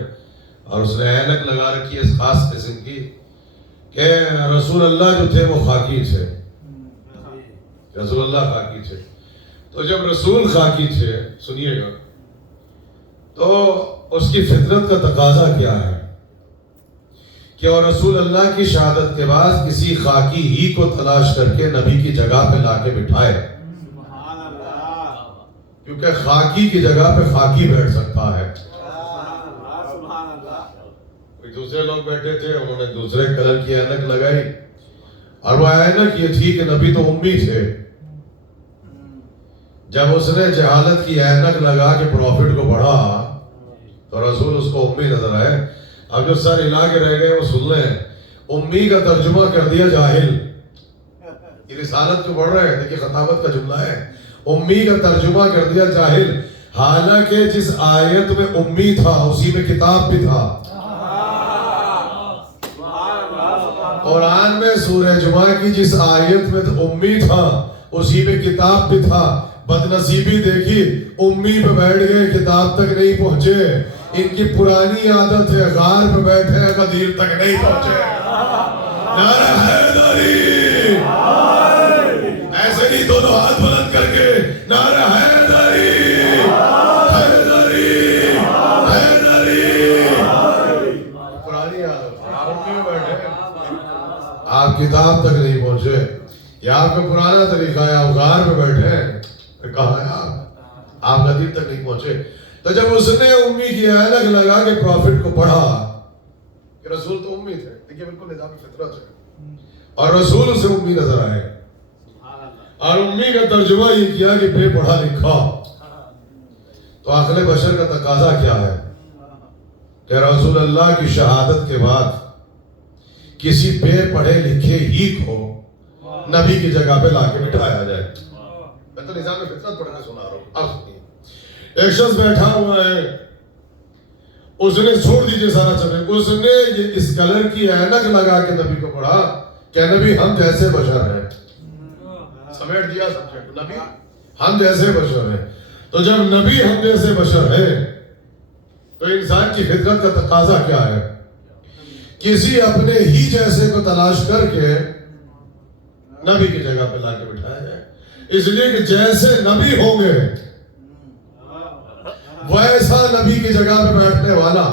اور اس نے اینک لگا رکھی ہے اس خاص قسم کی کہ رسول اللہ جو تھے وہ خاکی تھے. رسول اللہ خاکی تھے. تو جب رسول خاکی تھے, سنیے گا, تو اس کی فطرت کا تقاضا کیا ہے کہ اور رسول اللہ کی شہادت کے بعد کسی خاکی ہی کو تلاش کر کے نبی کی جگہ پہ لا کے بٹھائے, کیونکہ خاکی کی جگہ پہ خاکی بیٹھ سکتا ہے. دوسرے لوگ بیٹھے تھے, انہوں نے دوسرے کلر کی اینک لگائی اور وہ اینک یہ تھی کہ نبی تو امی تھے. جب اس نے جہالت کی اینک لگا کے پروفٹ کو پڑھا تو رسول اس کو امی نظر آئے. اب جو سر ہلا کے رہ گئے وہ سن لیں, امی کا ترجمہ کر دیا جاہل. یہ رسالت جو پڑھ رہے ہیں, دیکھیے خطابت کا جملہ ہے, امی کا ترجمہ کر دیا جاہل, حالانکہ جس آیت میں امی تھا اسی میں کتاب بھی تھا. قرآن میں سورہ جمعہ کی جس آیت میں امی تھا اسی میں کتاب بھی تھا. بدنصیبی دیکھی, امی پہ بیٹھ گئے, کتاب تک نہیں پہنچے. ان کی پرانی عادت ہے غار پہ بیٹھے غدیر تک نہیں پہنچے. نعرہ حیدری, ایسے نہیں دونوں ہاتھ بلند کر کے نعرہ حیدری, حیدری, حیدری. پرانی عادت, امی پہ بیٹھے, آپ کتاب تک نہیں پہنچے. یہ آپ کا پرانا طریقہ ہے, آپ غار پہ بیٹھے, کہا ہے آپ غدیر تک نہیں پہنچے. تو جب اس نے امی کی اینک لگا کے پروفٹ کو پڑھا کہ رسول تو امی تھے, دیکھیے بالکل نظام فطرت ہے, اور رسول اسے امی نظر آئے اور امی کا ترجمہ یہ کیا کہ بے پڑھا لکھا. تو عقل بشر کا تقاضا کیا ہے کہ رسول اللہ کی شہادت کے بعد کسی بے پڑھے لکھے ہی کو نبی کی جگہ پہ لا کے بٹھایا جائے. میں تو نظام فطرت پڑھ کے سنا رہا ہوں. اب سنیے, ایک شخص بیٹھا ہوا ہے, اس نے چھوڑ دیجئے سارا چلے, اس نے یہ اس کلر کی اینک لگا کے نبی کو پڑھا کہ نبی ہم جیسے بشر ہیں. سمیٹ دیا سبجیکٹ, نبی ہم جیسے بشر ہیں. تو جب نبی ہم جیسے بشر ہیں تو انسان کی فطرت کا تقاضا کیا ہے, کسی اپنے ہی جیسے کو تلاش کر کے نبی کی جگہ پہ لا کے بٹھایا جائے. اس لیے کہ جیسے نبی ہوں گے ویسا نبی کی جگہ پہ بیٹھنے والا.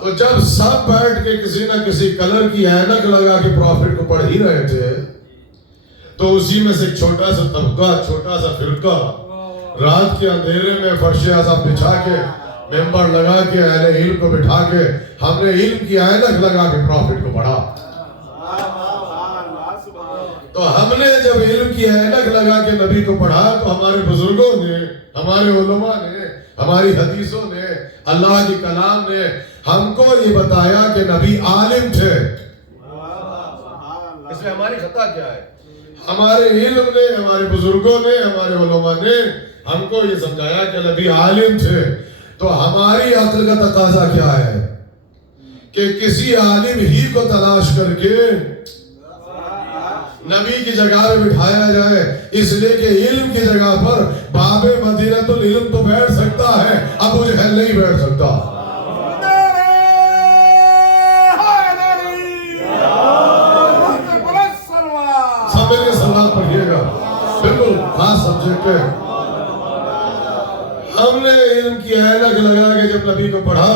تو جب سب بیٹھ کے کسی نہ کسی کلر کی اینک لگا کے پروفٹ کو پڑھ ہی رہے تھے تو اسی میں سے ایک چھوٹا سا طبقہ, چھوٹا سا فرقہ رات کے اندھیرے میں فرش اعظم بچھا کے ممبر لگا کے اہل علم کو بٹھا کے ہم نے علم کی اینک لگا کے پروفٹ کو پڑھا. تو ہم نے جب علم کی اینک لگا کے نبی کو پڑھا تو ہمارے بزرگوں نے, ہمارے علماء نے, ہماری حدیثوں نے, اللہ کی کلام نے ہم کو یہ بتایا کہ نبی عالم تھے. اس میں ہماری خطا کیا ہے؟ ہمارے علم نے, ہمارے بزرگوں نے, ہمارے علماء نے ہم کو یہ سمجھایا کہ نبی عالم تھے. تو ہماری عقل کا تقاضا کیا ہے کہ کسی عالم ہی کو تلاش کر کے نبی کی جگہ پہ بٹھایا جائے. اس لیے کہ علم کی جگہ پر باب مدینۃ العلم تو بیٹھ سکتا ہے, ابو جہل نہیں بیٹھ سکتا. سب میرے سلام پڑھیے گا, بالکل خاص سبجیکٹ ہے. ہم نے علم کی اینک لگا کے جب نبی کو پڑھا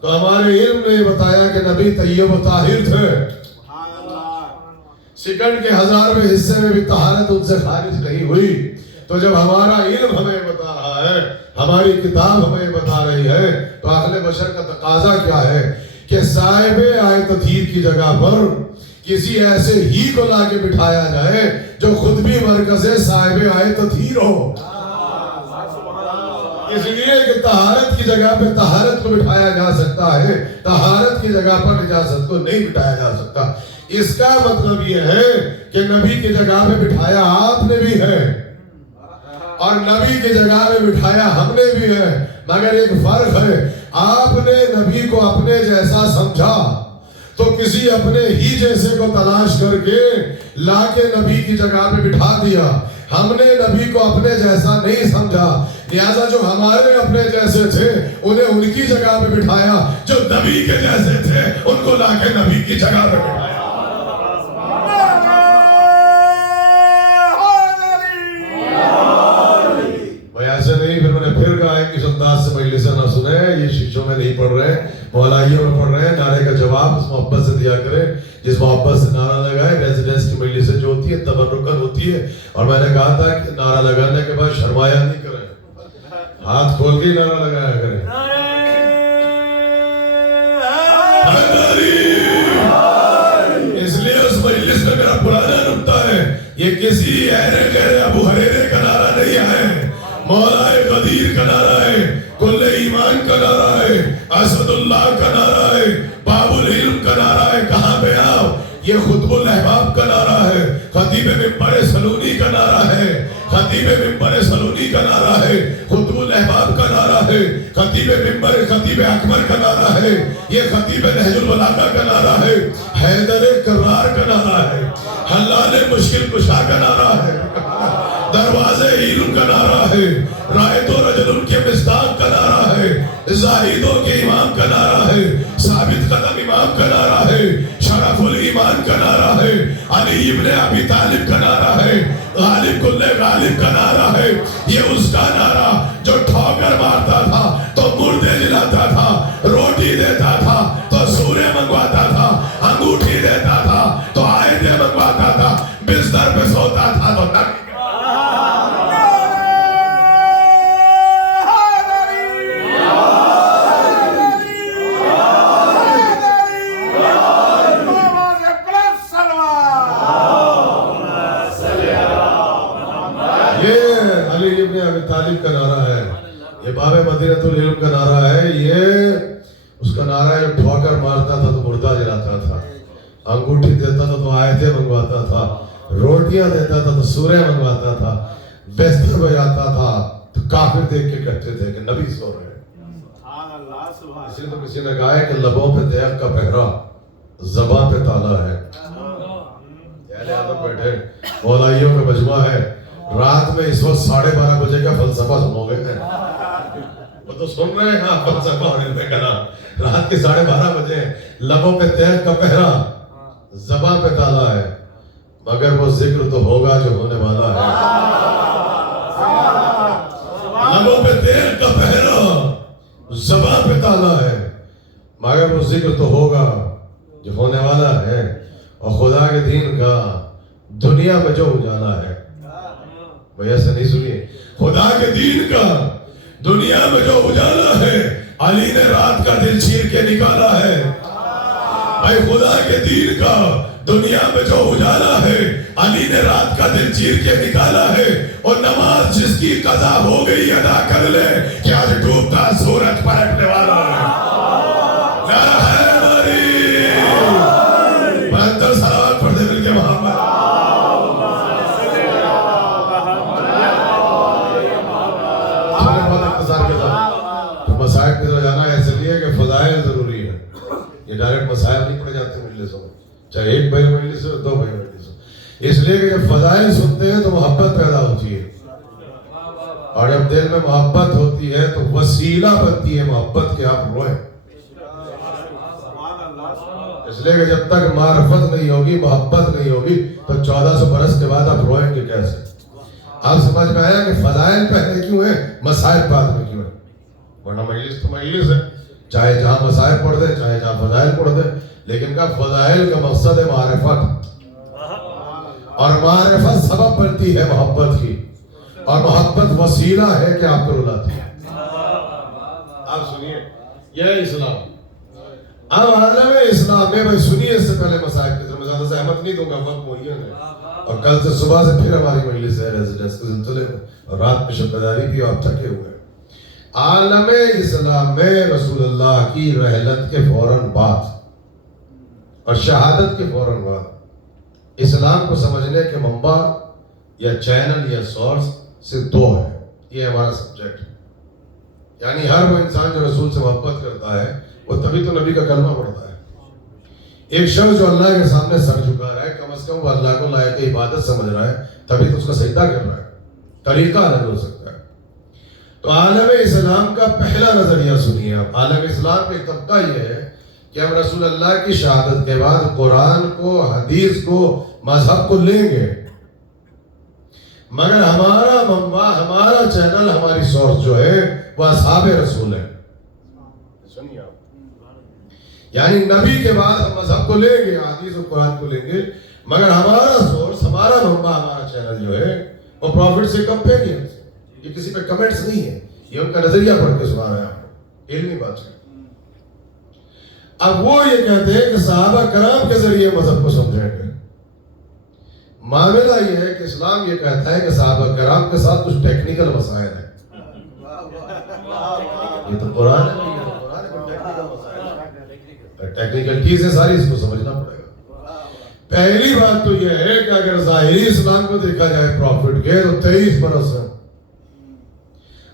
تو ہمارے علم نے یہ بتایا کہ نبی طیب و طاہر تھے. سیکنڈ کے 1000ویں حصے میں بھی طہارت ان سے خارج نہیں ہوئی. تو جب ہمارا علم ہمیں بتا رہا ہے, ہماری کتاب ہمیں بتا رہی ہے, تو عقل بشر کا تقاضا کیا ہے کہ صاحب آیت تطہیر کی جگہ پر کسی ایسے ہی کو لا کے بٹھایا جائے جو خود بھی مرکز صاحب آیت تطہیر ہو. اس لیے کہ طہارت کی جگہ پہ طہارت کو بٹھایا جا سکتا ہے، طہارت کی جگہ پر نجاست کو نہیں بٹھایا جا سکتا۔ اس کا مطلب یہ ہے کہ نبی کی جگہ پہ بٹھایا آپ نے بھی ہے اور نبی کی جگہ پہ بٹھایا ہم نے بھی ہے، مگر ایک فرق ہے، آپ نے نبی کو اپنے جیسا سمجھا تو کسی اپنے ہی جیسے کو تلاش کر کے لا کے نبی کی جگہ پہ بٹھا دیا۔ ہم نے نبی کو اپنے جیسا نہیں سمجھا، لہذا جو ہمارے اپنے جیسے تھے انہیں ان کی جگہ پہ بٹھایا، جو نبی کے جیسے تھے ان کو لا کے نبی کی جگہ پہ بٹھایا۔ بھائی ایسے نہیں، پھر میں نے پھر کہا ہے کہ اس انداز سے مجلس نہ سنیں، یہ شیشوں میں نہیں پڑھ رہے، مولائیوں میں پڑھ رہے ہیں، نعرے کا جواب اس محبت سے دیا کریں جس محبت سے نعرہ لگائے۔ ریزیڈنس کی مجلس جو ہوتی ہے تبرکن ہوتی ہے، اور میں نے کہا تھا کہ نعرہ لگانے کے بعد شرمایا نہیں کریں، ہاتھ کھول کے نعرہ لگایا کریں۔ اس لیے اس مجلس میں میرا پرانا نکتہ ہے، یہ کسی غیر ابو ہریرے کا نعرہ نہیں ہے، مولا قدیر کا نعرہ ہے، کل ایمان کا نعرہ ہے، اسد اللہ کا نعرہ ہے، باب العلم کا نعرہ ہے۔ کہاں پہ آؤ؟ یہ خطب الاحباب کا نعرہ ہے، خطیب ممبر سلونی کا نعرہ ہے، خطیب ممبر سلونی کا نعرہ ہے، خطب الاحباب کا نعرہ ہے، خطیب ممبر خطیب اکبر کا نعرہ ہے، یہ خطیب نہج البلاغہ کا نعرہ ہے، حیدر کرار کا نعرہ ہے، حلال مشکل کشا کا نعرہ ہے، دروازے علم کا نعرہ ہے، رائد و رجل کے مصداق کا نعرہ ہے، زاہدوں کے امام کا نعرہ ہے، ثابت قدم امام کا نعرہ ہے، شرف الایمان کا نعرہ ہے، علی ابن ابی طالب کا نعرہ ہے، غالب کل غالب کا نعرہ ہے۔ یہ اس کا نعرہ جو ٹھوکر مارتا تھا تو مردے جلاتا تھا، روٹی دیتا تھا تو سورے منگواتا تھا، انگوٹھی دیتا تھا تو آیتیں منگواتا تھا، بستر پہ سوتا تھا تو نبی طالب کا نعرہ ہے، یہ باب مدینۃ العلم کا نعرہ ہے، یہ اس کا نعرہ ہے۔ ٹھوکر مارتا تھا تو مردہ جلاتا تھا، انگوٹھی دیتا تھا تو آیتیں منگواتا تھا، روٹیاں دیتا تھا تو سورے منگواتا تھا، بستر پہ جاتا تھا تو کافر دیکھ کے کہتے تھے کہ نبی سو رہے ہیں۔ اسی تو کسی نے کہا ہے کہ لبوں پہ دیکھ کا پہرا، زباں پہ تالا ہے۔ اہل ادب بیٹھے، مولائیوں کا مجمع ہے، رات میں اس وقت 12:30 بجے کا فلسفہ سنو گے؟ وہ تو سن رہے ہیں آپ فلسفہ ہونے میں کہنا، رات کے 12:30 بجے، لبوں پہ تیغ کا پہرا، زبان پہ تالا ہے، مگر وہ ذکر تو ہوگا جو ہونے والا ہے۔ لبوں پہ تیغ کا پہرا، زبان پہ تالا ہے، مگر وہ ذکر تو ہوگا جو ہونے والا ہے۔ اور خدا کے دین کا دنیا میں جو اجالا ہے، وہ ایسے نہیں سنیے، خدا کے دین کا دنیا میں جو اجالا ہے، علی نے رات کا دل چیر کے نکالا ہے۔ اے خدا کے دین کا دنیا میں جو اجالا ہے، علی نے رات کا دل چیر کے نکالا ہے۔ اور نماز جس کی قضا ہو گئی ادا کر لے کہ آج ڈوبتا سورج پلٹنے والا ہے۔ نعرہ حیدری، بہتر صلوات پڑھ دے مل کے محمد۔ مسائل کی طرح جانا ہے، اس لیے کہ فضائل ضروری ہے، یہ ڈائریکٹ مسائل نہیں پڑھے جاتے مجلسوں میں، چاہے ایک بھائی مجلس ہو، 2 بھائی مجلس ہو، اس لیے کہ جب فضائل سنتے ہیں تو محبت پیدا ہوتی ہے، اور جب دل میں محبت ہوتی ہے تو وسیلہ بنتی ہے محبت کہ آپ روئیں۔ اس لیے کہ جب تک معرفت نہیں ہوگی، محبت نہیں ہوگی، تو 1400 برس کے بعد آپ روئیں گے کیسے؟ آپ سمجھ میں آیا کہ فضائل پہلے کیوں ہیں، مسائل بعد میں کیوں ہیں؟ ورنہ مجلس تو مجلس ہے، چاہے جہاں مسائل پڑھ دے چاہے جہاں فضائل پڑھ دے، لیکن کا فضائل کا مقصد ہے معرفت، اور معرفت سبب بنتی ہے محبت کی، اور محبت وسیلہ ہے کہ آپ کو رلاتی ہے۔ آپ سنیے، یہ اسلام اب عالم اسلام میں، بھائی سنیے، اس سے پہلے مسائل کی طرف میں زیادہ زحمت نہیں دوں گا، وقت معین ہے، اور کل سے صبح سے پھر ہماری مجلس ہے ریزیڈنس کے سلسلے میں، اور رات میں شب بیداری بھی، آپ تھکے ہوئے ہیں۔ عالم اسلام میں رسول اللہ کی رحلت کے فوراً بعد اور شہادت کے فوراً بعد اسلام کو سمجھنے کے منبع یا چینل یا سورس صرف دو ہے. یہ ہمارا سبجیکٹ ہے. یعنی ہر وہ انسان جو رسول سے محبت کرتا ہے وہ تبھی تو نبی کا کلمہ پڑھتا ہے. ایک شخص جو اللہ کے سامنے سر جھکا رہا ہے کم از کم وہ اللہ کو لائق عبادت سمجھ رہا ہے تبھی تو اس کا سجدہ کر رہا ہے. طریقہ الگ ہو سکتا ہے. تو عالم اسلام کا پہلا نظریہ سنیے آپ. عالم اسلام میں ایک طبقہ یہ ہے کہ ہم رسول اللہ کی شہادت کے بعد قرآن کو حدیث کو مذہب کو لیں گے مگر ہمارا منبع ہمارا چینل ہماری سورس جو ہے وہ اصحاب رسول ہے. سنیے آپ. یعنی نبی کے بعد ہم مذہب کو لیں گے حدیث اور قرآن کو لیں گے مگر ہمارا سورس ہمارا منبع ہمارا چینل جو ہے وہ پروفٹ سے کمپینین. یہ کسی پہ کمنٹس نہیں ہے, یہ ان کا نظریہ پڑھ کے سنا رہا ہے آپ کو, علمی بات ہے. اب وہ یہ کہتے ہیں کہ صحابہ کرام کے ذریعے مذہب کو سمجھیں گے. معاملہ یہ ہے کہ اسلام یہ کہتا ہے کہ صحابہ کرام کے ساتھ کچھ ٹیکنیکل مسائل ہیں. یہ تو قرآن ہے, ٹیکنیکل چیزیں ساری اس کو سمجھنا پڑے گا. پہلی بات تو یہ ہے کہ اگر ظاہری اسلام کو دیکھا جائے پروفٹ کے تو 23 برس ہے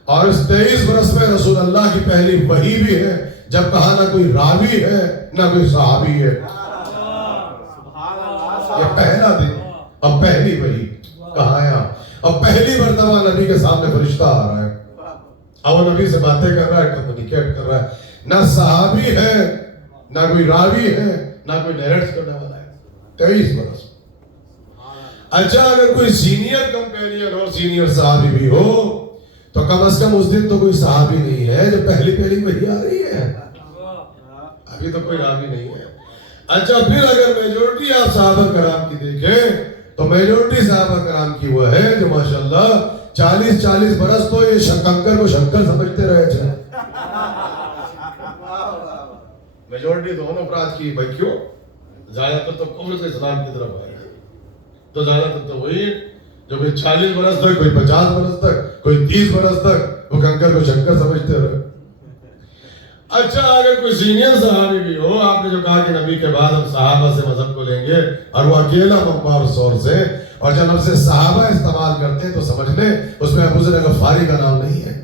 اور اس 23 برس میں رسول اللہ کی پہلی وحی بھی ہے جب کہا نہ کوئی راوی ہے نہ کوئی صحابی ہے. یہ پہلا دن اور پہلی وحی کہاں ہے اور پہلی مرتبہ نبی کے سامنے فرشتہ آ رہا ہے اور وہ نبی سے باتیں کر رہا ہے, کمیونیکیٹ کر رہا ہے. نہ صحابی ہے نہ کوئی راوی ہے نہ کوئی نیرٹس کرنے والا ہے. 23 برس. اچھا اگر کوئی سینئر کمپینین اور سینئر صحابی بھی ہو تو کم از کم اس دن تو کوئی صحابی نہیں ہے جو پہلی وحی آ رہی ہے. ابھی تو کوئی راوی نہیں ہے. اچھا پھر اگر میجورٹی آپ صحابہ کرام کی دیکھیں تو میجورٹی صحابہ کرام کی وہ ہے جو ماشاءاللہ 40 برس تو یہ شنکر کو شنکر سمجھتے رہے تھے. میجورٹی دونوں افراد کی. بھائی کیوں؟ زیادہ تر تو کفر سے اسلام کی طرف آئے تو زیادہ تر تو وہی جو کوئی 40 برس تک, کوئی 50 برس تک, کوئی 30 برس تک وہ کنکر کو شنکر سمجھتے رہے. اچھا اگر کوئی سینئر صحابی بھی ہو, آپ نے جو کہا کہ نبی کے بعد ہم صحابہ سے مذہب کو لیں گے اور وہ اکیلا منبع اور سورس ہے اور جب ہم سے صحابہ استعمال کرتے ہیں تو سمجھ لیں اس میں ابو ذر غفاری کا نام نہیں ہے,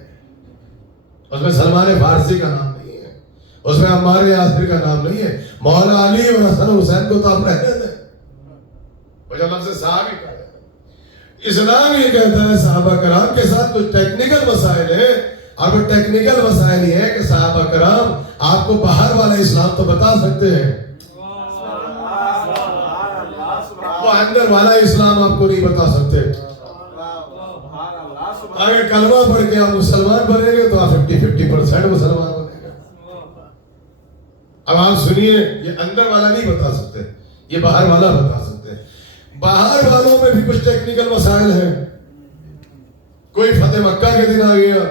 اس میں سلمان فارسی کا نام نہیں ہے, اس میں عمار یاسر کا نام نہیں ہے. مولا علی اور حسن حسین کو تو آپ رہنے دیں. اور جب ہم سے صحابی کہا جاتا ہے, اسلام یہ کہتا ہے صحابہ کرام کے ساتھ کچھ ٹیکنیکل مسائل ہیں اور وہ ٹیکنیکل مسائل یہ ہے کہ صحابہ کرام آپ کو باہر والا اسلام تو بتا سکتے ہیں, وہ اندر والا اسلام آپ کو نہیں بتا سکتے. اگر کلمہ پڑھ کے آپ مسلمان بنیں گے تو آپ 50% مسلمان بنیں گے. اب آپ سنیے, یہ اندر والا نہیں بتا سکتے, یہ باہر والا بتا سکتے ہیں. باہر والوں میں بھی کچھ ٹیکنیکل مسائل ہیں. کوئی فتح مکہ کے دن آ گیا,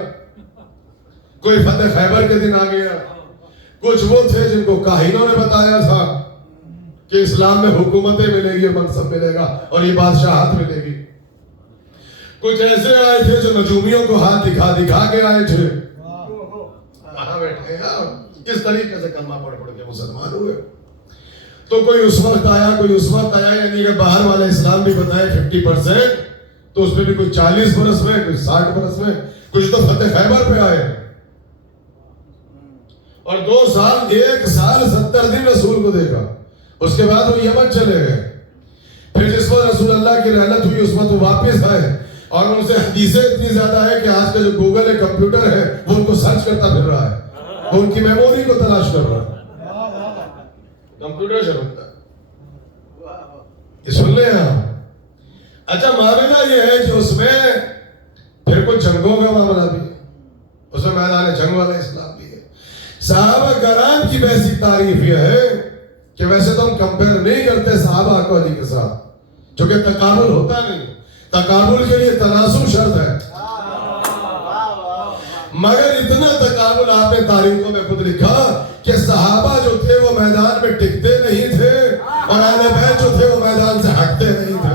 کوئی فتح خیبر کے دن آ گیا. کچھ وہ تھے جن کو کاہنوں نے بتایا تھا کہ اسلام میں حکومتیں ملے گی, منصب ملے گا اور یہ بادشاہت ملے گی. کچھ ایسے آئے تھے جو نجومیوں کو ہاتھ دکھا کے آئے تھے. وہاں بیٹھے اس طریقے سے کلمہ پڑھ کے مسلمان ہوئے. تو کوئی اس وقت آیا, یعنی کہ باہر والا اسلام بھی بتائے 50%, تو اس میں بھی کوئی 40 برس میں, کوئی 60 برس میں, کچھ تو فتح خیبر پہ آئے اور 2 سال 1 سال 70 دن رسول کو دیکھا. اس کے بعد وہ یمن چلے گئے. پھر جس وقت رسول اللہ کی رحلت ہوئی اس وقت وہ واپس آئے اور ان سے حدیثیں اتنی زیادہ ہے کہ آج کا جو گوگل ہے, کمپیوٹر ہے, وہ ان کو سرچ کرتا پھر رہا ہے, وہ ان کی میموری کو تلاش کر رہا ہے. کمپیوٹر شروع یہ سن لیں آپ. اچھا معاملہ یہ ہے کہ اس میں پھر کچھ جنگوں کا معاملہ بھی ہے, اس میں میدان جنگ والا اسلام بھی ہے. صحابہ کرام کی بیسک تعریف یہ ہے کہ ویسے تو ہم کمپیئر نہیں کرتے صحابہ کو علی کے ساتھ, چونکہ تقابل ہوتا نہیں. تقابل کے لیے تناسب شرط ہے, مگر اتنا تقابل آپ نے تاریخوں میں خود لکھا کہ صحابہ جو تھے وہ میدان میں ٹکتے نہیں تھے اور اہل بیت جو تھے وہ میدان سے ہٹتے نہیں تھے.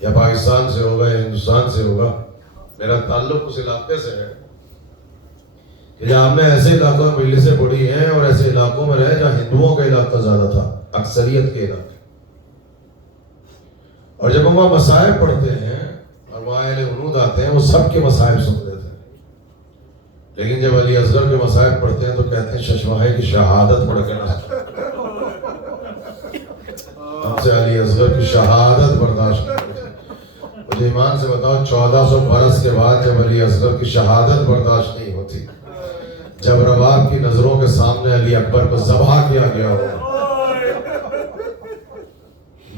یا پاکستان سے ہوگا یا ہندوستان سے ہوگا، میرا تعلق اس علاقے سے ہے کہ جہاں ہم نے ایسے علاقوں میں مجلسیں پڑھی ہیں اور ایسے علاقوں میں رہے جہاں ہندوؤں کا علاقہ زیادہ تھا، اکثریت کے علاقے. اور جب ہم وہاں مصائب پڑھتے ہیں اور وہاں اہل ہنود آتے ہیں، وہ سب کے مصائب سن لیتے ہیں. لیکن جب علی اصغر کے مصائب پڑھتے ہیں تو کہتے ہیں ششماہے کی شہادت پڑھ کے نہ ہم سے علی اصغر کی شہادت برداشت کرتے ہیں. مجھے ایمان سے بتاؤ 1400 برس کے بعد جب علی اصغر کی شہادت برداشت نہیں ہوتی، جب رباب کی نظروں کے سامنے علی اکبر کو ذبح کیا گیا ہو،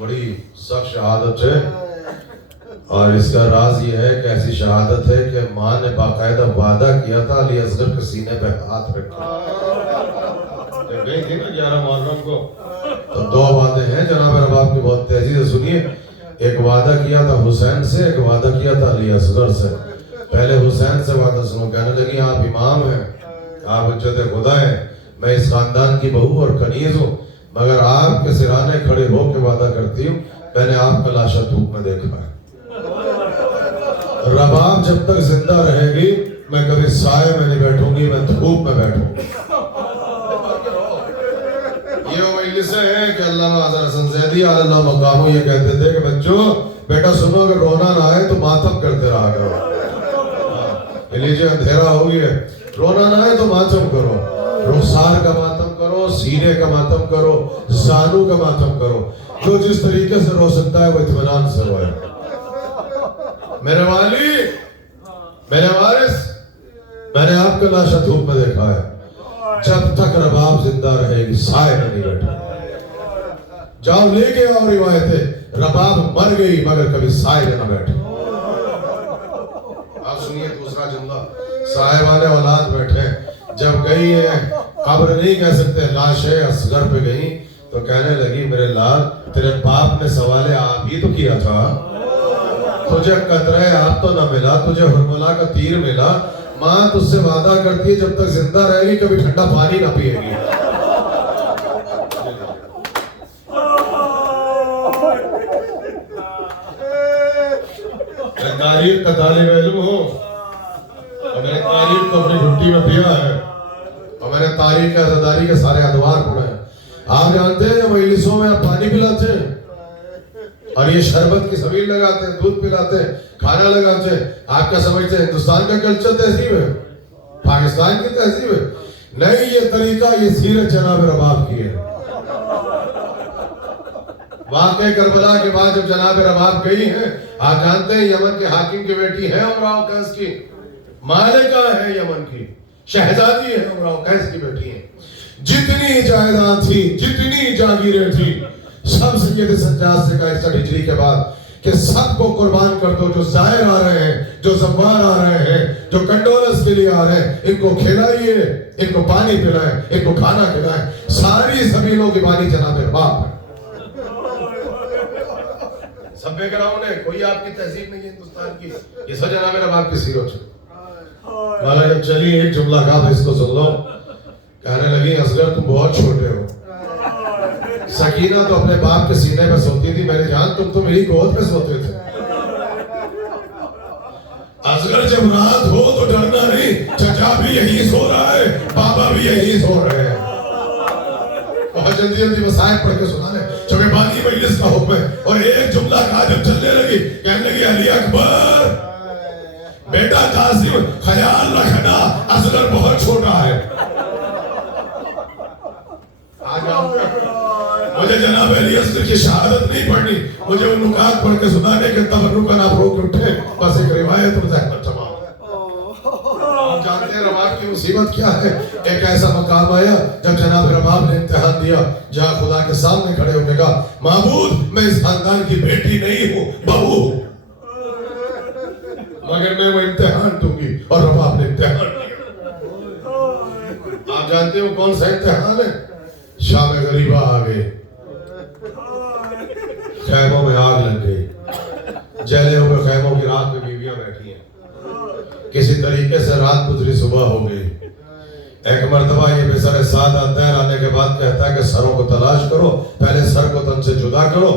بڑی سخت شہادت ہے. اور اس کا راز یہ ہے کہ ایسی شہادت ہے کہ ماں نے باقاعدہ وعدہ کیا تھا علی اصغر کے سینے پہ ہاتھ رکھا. جب گئی تھی نا 11 محرم کو تو 2 وعدے ہیں جناب رباب کی، بہت تیزی سے سنیے. ایک وعدہ کیا تھا حسین سے، ایک وعدہ کیا تھا علی اصغر سے. پہلے حسین سے وعدہ سنو. کہنے لگی آپ امام ہیں، آپ حجت خدا ہیں، میں اس خاندان کی بہو اور کنیز ہوں، مگر آپ کے سرانے کھڑے ہو کے وعدہ کرتی ہوں میں نے آپ کا لاشا دھوپ میں دیکھا ہے. رباب جب تک زندہ رہے گی میں کبھی سائے میں نہیں بیٹھوں گی، میں دھوپ میں بیٹھوں گی. یہ وہ مجلسیں ہیں کہ علامہ حضرت حسن زیدی علی اللہ مقامہ یہ کہتے تھے کہ بچوں بیٹا سنو، اگر رونا نہ آئے تو ماتم کرتے رہا کرو. لیجیے اندھیرا ہو گیا، رونا نہ آئے تو ماتم کرو، رخسار کا ماتم کرو، سینے کا ماتم کرو، زانو کا ماتم کرو. جو جس طریقے سے رو سکتا ہے وہ اطمینان سے روئے. میرے والی، میرے وارث، میں نے آپ کا لاشا دھوپ میں دیکھا ہے. جب تک رباب زندہ رہے گی سائے میں نہیں بیٹھے. جاؤ لے کے آؤ روایتیں، رباب مر گئی مگر کبھی سائے میں نہ بیٹھے. آپ سنیے دوسرا جملہ، صاحبان اولاد بیٹھے، جب گئی ہیں قبر نہیں کہہ سکتے، لاش اصغر پہ گئی تو کہنے لگی میرے لال تیرے باپ نے سوال آپ ہی تو کیا تھا، تجھے قطرہ آپ تو نہ ملا، تجھے حرملہ کا تیر ملا. ماں تجھ سے وعدہ کرتی ہے جب تک زندہ رہے گی کبھی ٹھنڈا پانی نہ پیے گی. میں تاریخ کا طالب علم ہوں اور میں نے تاریخ کو اپنی گھٹی میں پیا ہے اور میں نے تاریخ کے عزاداری کے سارے ادوار پڑھے ہیں. آپ جانتے ہیں مجلسوں میں آپ پانی پلاتے ہیں اور یہ شربت کی سبیل لگاتے ہیں، دودھ پلاتے ہیں، کھانا لگاتے ہیں. آپ کیا سمجھتے ہیں ہندوستان کا کلچر تہذیب ہے، پاکستان کی تہذیب ہے؟ نہیں، یہ طریقہ یہ سیرت جناب رباب کی ہے. واقع کربلا کے بعد جب جناب رباب گئی ہیں، آپ جانتے ہیں یمن کے حاکم کی بیٹی ہے امراؤ قیس کی، مالکہ ہے یمن کی، شہزادی ہے امراؤ قیس کی بیٹی ہے. جتنی جائیداد تھی، جتنی جاگیریں تھی، سب سید سجاد سے کہا 61 ہجری کے بعد کہ سب کو قربان کر دو. جو زائر آ رہے ہیں، جو زوار آ رہے ہیں، جو کنڈولنس کے لیے آ رہے ہیں، ان کو کھلائیے، ان کو پانی پلائیں، ان کو کھانا کھلائیں. ساری زمینوں کی بانی جناب رباب ہے. سب بیک گراؤنڈ ہے، کوئی آپ کی تہذیب نہیں ہے ہندوستان کی، یہ سب جناب رباب کی سیرت ہے. والا جب چلی ایک جملہ کہا تھا اس کو سن لو. کہنے لگی اصغر تم بہت چھوٹے ہو. سکینہ تو اپنے باپ کے سینے پہ سوتی تھی، میرے جان تم تو میری گود پہ سوتے تھے. اصغر جب رات ہو تو ڈرنا نہیں، چچا بھی یہی سو رہا ہے، بابا بھی یہی سو رہے ہیں. بہت جلدی جلدی مسائل پڑھ کے سنانے چونکہ بانی مجلس کا حکم ہے. اور ایک جملہ کہا جب چلنے لگی، کہنے لگی علی اکبر بیٹا قاسم خیال رکھنا اصغر بہت چھوٹا ہے. مجھے جناب علی اصغر کی شہادت نہیں پڑھنی، مجھے وہ نکات پڑھ کے سنانے کے تبرکن آپ رو کے اٹھے. بس ایک روایت اور زحمت تمام. آپ جانتے ہیں رباب کی مصیبت کیا ہے؟ ایک ایسا مقام آیا جب جناب رباب نے امتحان دیا، جہاں خدا کے سامنے کھڑے ہو کے کہا معبود میں اس خاندان کی بیٹی نہیں ہوں، بہو ہوں، مگر میں وہ امتحان دوں گی. اور رباب نے امتحان دیا. آپ جانتے ہو کون سا امتحان ہے؟ شام غریبہ آ گئے، خیموں میں آگ لگ گئی، جلے ہوئے خیموں کی رات میں بیویاں بیٹھی ہیں. کسی طریقے سے رات گزری، صبح ہو گئی. ایک مرتبہ یہ بسر سعد آتا ہے، آنے کے بعد کہتا ہے کہ سروں کو تلاش کرو، پہلے سر کو تن سے جدا کرو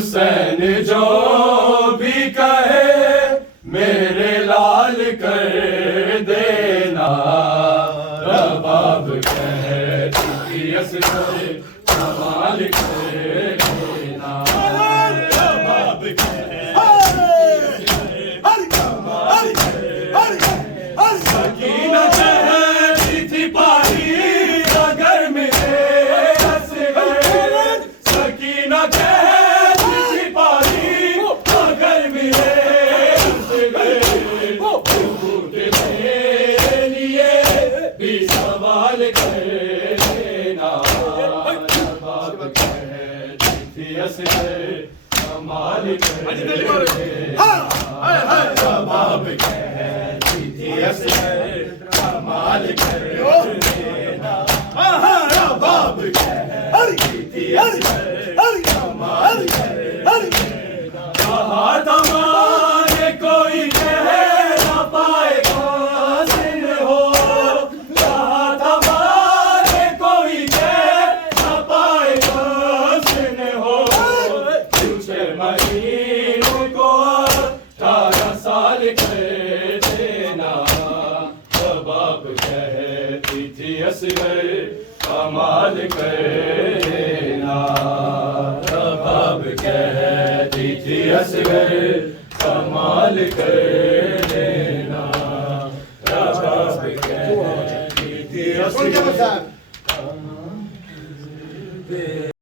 حسین جو بھی کہے میرے لال کر دینا رباب کہتی تھی اصغر کمال کر دینا رباب سکینہ کہتی تھی پاری اگر میرے اصغر سکینہ کہتی تھی پاری اگر میرے اصغر وجود میرے لیے بھی سوال کر دینا رباب کہتی تھی اصغر کمال کر دینا رباب کہتی تھی اصغر کمال کر دینا رباب کہتی تھی اصغر کمال کر دینا کہا تمہارے کوئی کہہ نہ پائے حسین ہو کہا تمہارے کوئی کہہ نہ پائے حسین ہو تجھے مہینوں کو 18 سال کر دینا رباب کہتی تھی اصغر کمال کر دینا رباب کہتی تھی اصغر کمال کر دینا رباب کہتی تھی اصغر